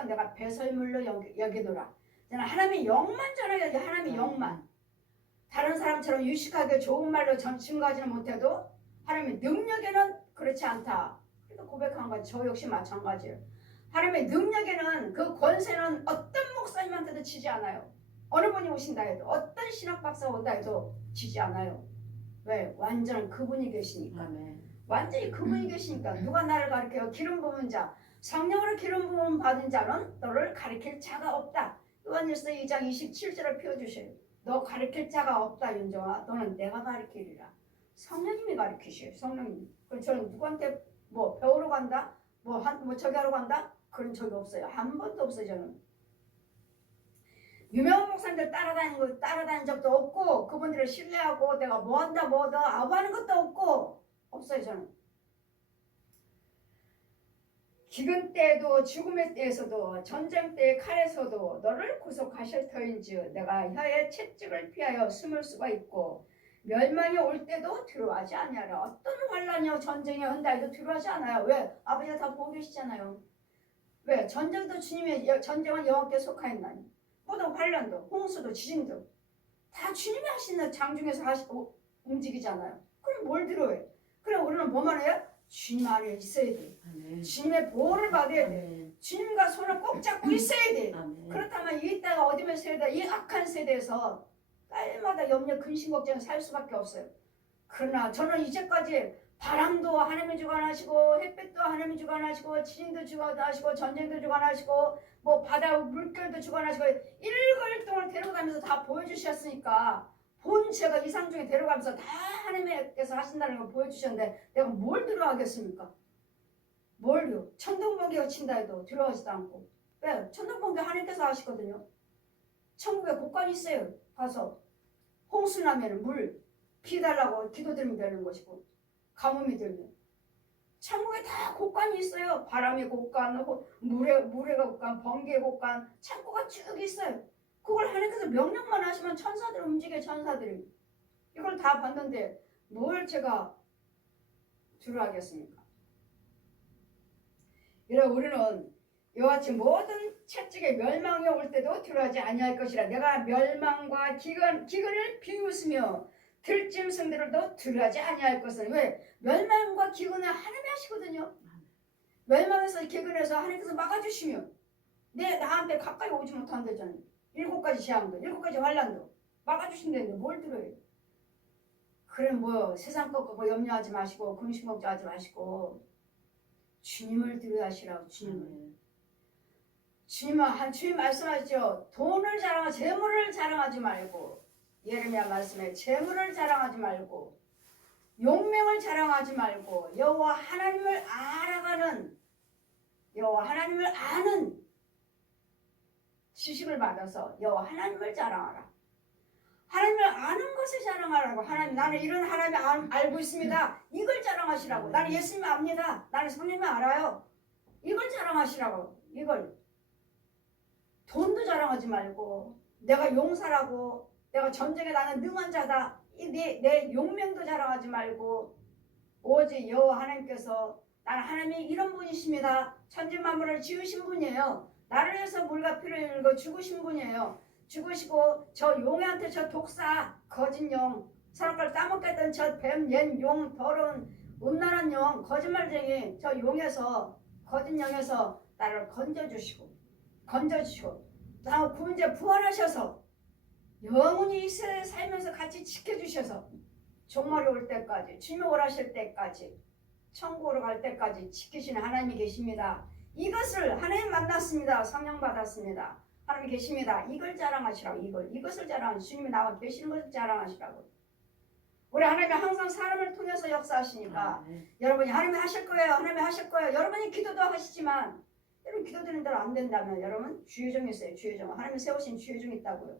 내가 배설물로 여기노라. 저는 하나님의 영만 전해야 돼. 하나님의 영만. 다른 사람처럼 유식하게 좋은 말로 증거하지는 못해도 하나님의 능력에는 그렇지 않다. 그래도 고백한 건 저 역시 마찬가지예요. 하나님의 능력에는 그 권세는 어떤 목사님한테도 지지 않아요. 어느 분이 오신다 해도 어떤 신학 박사가 온다 해도 지지 않아요. 왜? 완전한 그분이 계시니까. 완전히 그분이 계시니까 누가 나를 가르쳐요? 기름 부은 자. 성령으로 기름 부음 받은 자는 너를 가르칠 자가 없다. 요한일서 2장 27절을 펴주셔요. 너 가르칠 자가 없다 윤정아. 너는 내가 가르치리라. 성령님이 가르치셔요. 성령님. 그럼 저는 누구한테 뭐 배우러 간다? 뭐 저기 하러 간다? 그런 적이 없어요. 한 번도 없어요. 저는. 유명한 목사님들 따라다닌 적도 없고 그분들을 신뢰하고 내가 뭐한다 아부하는 것도 없고 없어요. 저는. 기근 때에도 죽음의 때에서도 전쟁 때의 칼에서도 너를 구속하실 터인즉 내가 혀의 채찍을 피하여 숨을 수가 있고 멸망이 올 때도 두려워하지 아니하라. 어떤 환란이요 전쟁이 온다 해도 두려워하지 않아요. 왜? 아버지가 다 보고 계시잖아요. 왜? 전쟁도 주님의 전쟁은 여호와께 속하였나니 모든 환란도 홍수도 지진도 다 주님이 하시는 장중에서 움직이잖아요. 그럼 뭘 두려워해? 그럼 우리는 뭐만 해요? 주님 안에 있어야 돼. 아멘. 주님의 보호를 받아야 돼. 아멘. 주님과 손을 꼭 잡고 있어야 돼. 아멘. 그렇다면 이 때가 어디면 세대다 이 악한 세대에서 딸마다 염려 근심 걱정 살 수밖에 없어요. 그러나 저는 이제까지 바람도 하나님이 주관하시고 햇빛도 하나님이 주관하시고 지진도 주관하시고 전쟁도 주관하시고 뭐 바다 물결도 주관하시고 일거일동을 데려가면서 다 보여주셨으니까 본체가 이상 중에 데려가면서 다 하나님께서 하신다는 걸 보여주셨는데 내가 뭘 두려워하겠습니까? 뭘요? 천둥번개가 친다 해도 두려워하지도 않고. 왜? 천둥번개 하나님께서 하시거든요. 천국에 곳간이 있어요. 가서 홍수 나면 물 피달라고 기도드리면 되는 것이고 가뭄이 들면 천국에 다 곳간이 있어요. 바람의 곳간, 물의 곳간, 번개의 곳간, 창고가 쭉 있어요. 그걸 하나님께서 명령만 하시면 천사들이 움직여 천사들이. 이걸 다 봤는데 뭘 제가 두려워하겠습니까? 이래 우리는 이와 같이 모든 채찍의 멸망이 올 때도 두려워하지 아니할 것이라. 내가 멸망과 기근을 비웃으며 들짐승들도 두려워하지 아니할 것은. 왜? 멸망과 기근은 하나님이 하시거든요. 멸망에서 기근에서 하나님께서 막아주시면 나한테 가까이 오지 못한다잖아요. 7가지 재앙도 7가지 환란도 막아주신다는데 뭘 두려워해요? 그래 뭐 세상 것 염려하지 마시고 근심 걱정하지 마시고 주님을 두려워하시라고. 주님 말씀하시죠. 돈을 자랑하지 재물을 자랑하지 말고 예레미야 말씀에 재물을 자랑하지 말고 용명을 자랑하지 말고 여호와 하나님을 알아가는 여호와 하나님을 아는 지식을 받아서 여호와 하나님을 자랑하라. 하나님을 아는 것을 자랑하라고. 하나님 나는 이런 하나님 알고 있습니다. 이걸 자랑하시라고. 나는 예수님 압니다. 나는 성령님 알아요. 이걸 자랑하시라고. 이걸. 돈도 자랑하지 말고 내가 용사라고 내가 전쟁에 나는 능한 자다. 내 용명도 자랑하지 말고 오직 여호와 하나님께서 나는 하나님이 이런 분이십니다. 천지 만물을 지으신 분이에요. 나를 위해서 물과 피를 흘리고 죽으신 분이에요. 죽으시고 저 용한테 저 독사 거짓 용 사람을 따먹겠던 저 뱀 옛 용 더러운 음란한 용 거짓말쟁이 저 용에서 거짓 영에서 나를 건져주시고 나 구원자 부활하셔서 영원히 이스라엘 살면서 같이 지켜주셔서 종말이 올 때까지 주님이 오라실 때까지 천국으로 갈 때까지 지키시는 하나님이 계십니다. 이것을 하나님 만났습니다. 성령 받았습니다. 하나님 계십니다. 이걸 자랑하시라고. 이것을 자랑하시라고. 주님이 나와 계시는 것을 자랑하시라고. 우리 하나님이 항상 사람을 통해서 역사하시니까 여러분이 하나님이 하실 거예요. 하나님이 하실 거예요. 여러분이 기도도 하시지만 여러분 기도드리는 대로 안 된다면 여러분 주의종이 있어요. 주의종. 하나님이 세우신 주의종이 있다고요.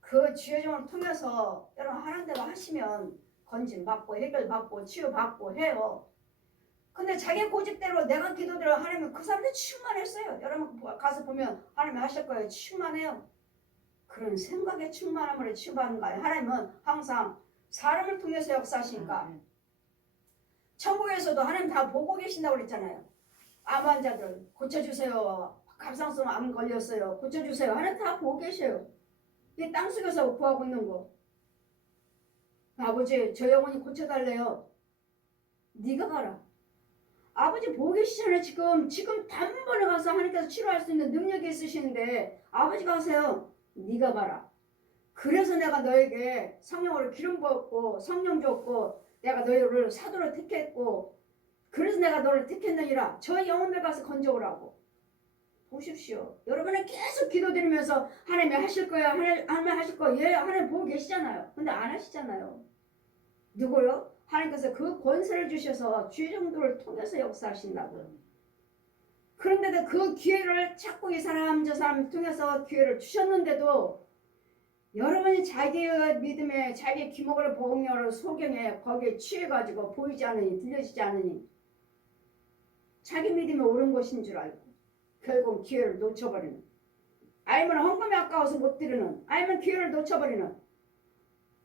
그 주의종을 통해서 여러분 하나님 대로 하시면 건진 받고 해결 받고 치유 받고 해요. 근데 자기 고집대로 내가 기도대로 하나님은 그 사람들 치유만 했어요. 여러분 가서 보면 하나님이 하실 거예요. 치유만 해요. 그런 생각에 충만함으로 치유받는 거예요. 하나님은 항상 사람을 통해서 역사하시니까 천국에서도 하나님 다 보고 계신다고 그랬잖아요. 암 환자들 고쳐주세요. 갑상선 암 걸렸어요. 고쳐주세요. 하나님 다 보고 계셔요. 이 땅속에서 구하고 있는 거. 아버지 저 영혼이 고쳐달래요. 네가 가라. 아버지 보고 계시잖아요. 지금 단번에 가서 하나님께서 치료할 수 있는 능력이 있으시는데 아버지가 하세요. 네가 가라. 그래서 내가 너에게 성령으로 기름 부었고 성령 줬고 내가 너희를 사도로 택했고 그래서 내가 너를 택했느니라. 저 영혼들 가서 건져오라고. 보십시오. 여러분은 계속 기도드리면서 하나님이 하실 거예요. 하나님 하실 거예요. 예, 하나님 보고 계시잖아요. 근데 안 하시잖아요. 누구요? 하나님께서 그 권세를 주셔서 주의종들을 통해서 역사하신다고요. 그런데도 그 기회를 찾고 이 사람 저 사람 통해서 기회를 주셨는데도 여러분이 자기의 믿음에 자기의 기목을 복용을 소경에 거기에 취해가지고 보이지 않으니 들려지지 않으니 자기 믿음이 옳은 것인 줄 알고 결국 기회를 놓쳐버리는, 알면 헌금이 아까워서 못 드리는, 알면 기회를 놓쳐버리는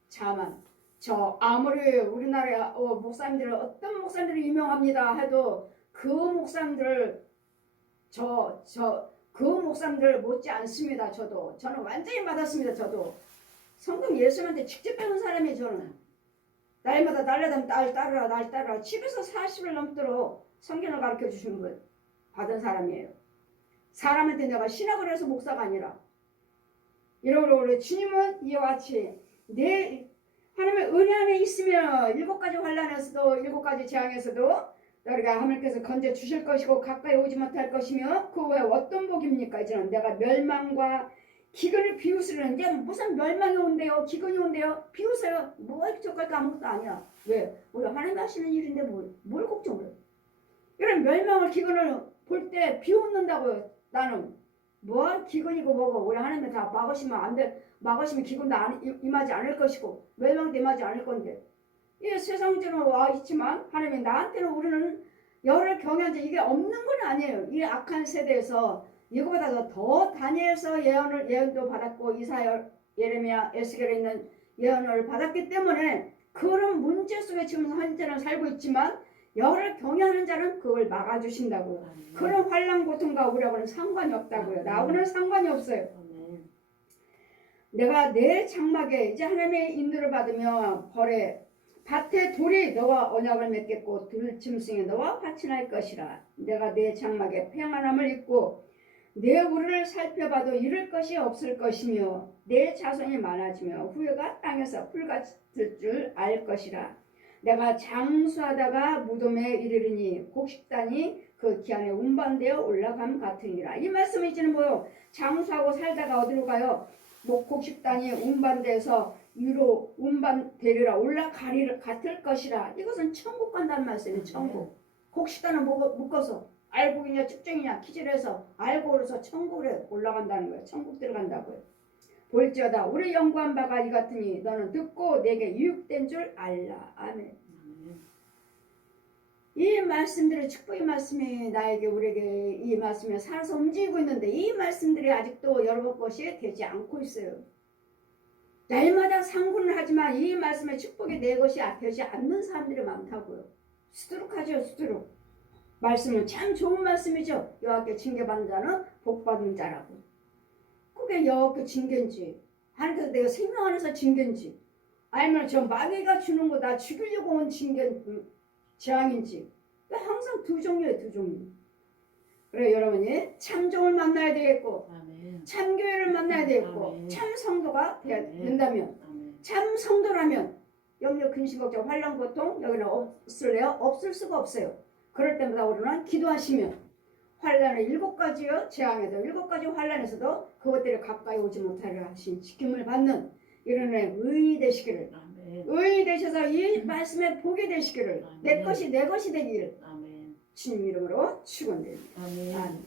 자만. 저 아무리 우리나라 목사님들 어떤 목사님들이 유명합니다 해도 그 목사님들 그 목사님들 못지 않습니다. 저는 완전히 받았습니다. 저도 성경 예수님한테 직접 배운 사람이 저는 날마다 날라다면 날 따르라 집에서 40일 넘도록 성경을 가르쳐 주시는 분 받은 사람이에요. 사람한테 내가 신학을 해서 목사가 아니라 이러므로 주님은 이와 같이 내 하나님의 은혜 안에 있으면 7가지 환난에서도 7가지 재앙에서도 너희가 하나님께서 건져 주실 것이고 가까이 오지 못할 것이며 그 외에 어떤 복입니까? 이제는 내가 멸망과 기근을 비웃으려는, 이제 무슨 멸망이 온대요 기근이 온대요 비웃어요. 뭐 저것 아무것도 아니야. 왜? 우리 하나님 하시는 일인데 뭘 걱정을 해. 이런 멸망을 기근을 볼 때 비웃는다고요. 나는 뭐 기근이고 뭐고 우리 하나님이 다 막으시면 안 돼. 막으시면 기근도 임하지 않을 것이고 멸망도 임하지 않을 건데, 이 세상적으로 와 있지만 하나님이 나한테는 우리는 열을 경외한 자 이게 없는 건 아니에요. 이 악한 세대에서 이거보다 더 다니엘서 예언도 받았고 이사야, 예레미야, 에스겔에 있는 예언을 받았기 때문에 그런 문제 속에 지금 현재는 살고 있지만 열을 경외하는 자는 그걸 막아주신다고요. 그런 환난 고통과 우리하고는 상관이 없다고요. 나하고는 상관이 없어요. 내가 내 장막에 이제 하나님의 인도를 받으며 벌에 밭에 돌이 너와 언약을 맺겠고 들짐승이 너와 화친할 것이라. 내가 내 장막에 평안함을 입고 내 우리를 살펴봐도 잃을 것이 없을 것이며 내 자손이 많아지며 후회가 땅에서 풀같을 줄 알 것이라. 내가 장수하다가 무덤에 이르리니 곡식단이 그 기한에 운반되어 올라감 같으니라. 이 말씀이 이제는 뭐요? 장수하고 살다가 어디로 가요? 곡식단이 운반돼서 위로 운반되리라 올라가리라 같을 것이라. 이것은 천국 간다는 말씀이에요. 천국. 곡식단을 묶어서 알곡이냐 측정이냐 키질해서 알고 그래서 천국에 올라간다는 거예요. 천국 들어간다고요. 볼지어다 우리 연구한 바가 이 같으니 너는 듣고 내게 유익된 줄 알라. 아멘. 이 말씀들의 축복의 말씀이 나에게 우리에게 이 말씀에 살아서 움직이고 있는데 이 말씀들이 아직도 여러분 것이 되지 않고 있어요. 날마다 상고는 하지만 이 말씀의 축복이 내 것이 되지 않는 사람들이 많다고요. 수두룩하죠. 수두룩. 말씀은 참 좋은 말씀이죠. 여호와께 징계받는 자는 복받은 자라고. 그게 여호와께 징계인지 하나님께서 내가 생명 안에서 징계인지 아니면 저 마귀가 주는 거 나 죽이려고 온 징계 재앙인지 항상 두 종류예요. 두 종류. 그래 여러분이 참종을 만나야 되겠고 아멘. 참교회를 만나야 되겠고 아멘. 참 성도가 된다면 아멘. 참 성도라면 염려 근심 걱정 환난 고통 여기는 없을래요? 없을 수가 없어요. 그럴 때마다 우리는 기도하시면 환난의 7가지요 재앙에도 7가지 환난에서도 그것들이 가까이 오지 못하게 하신 지킴을 받는 이런 의인이 되시기를 아멘. 의인이 되셔서 이 말씀에 복이 되시기를 아멘. 내 것이 내 것이 되기를 아멘. 주님 이름으로 축원드립니다. 아멘. 아멘.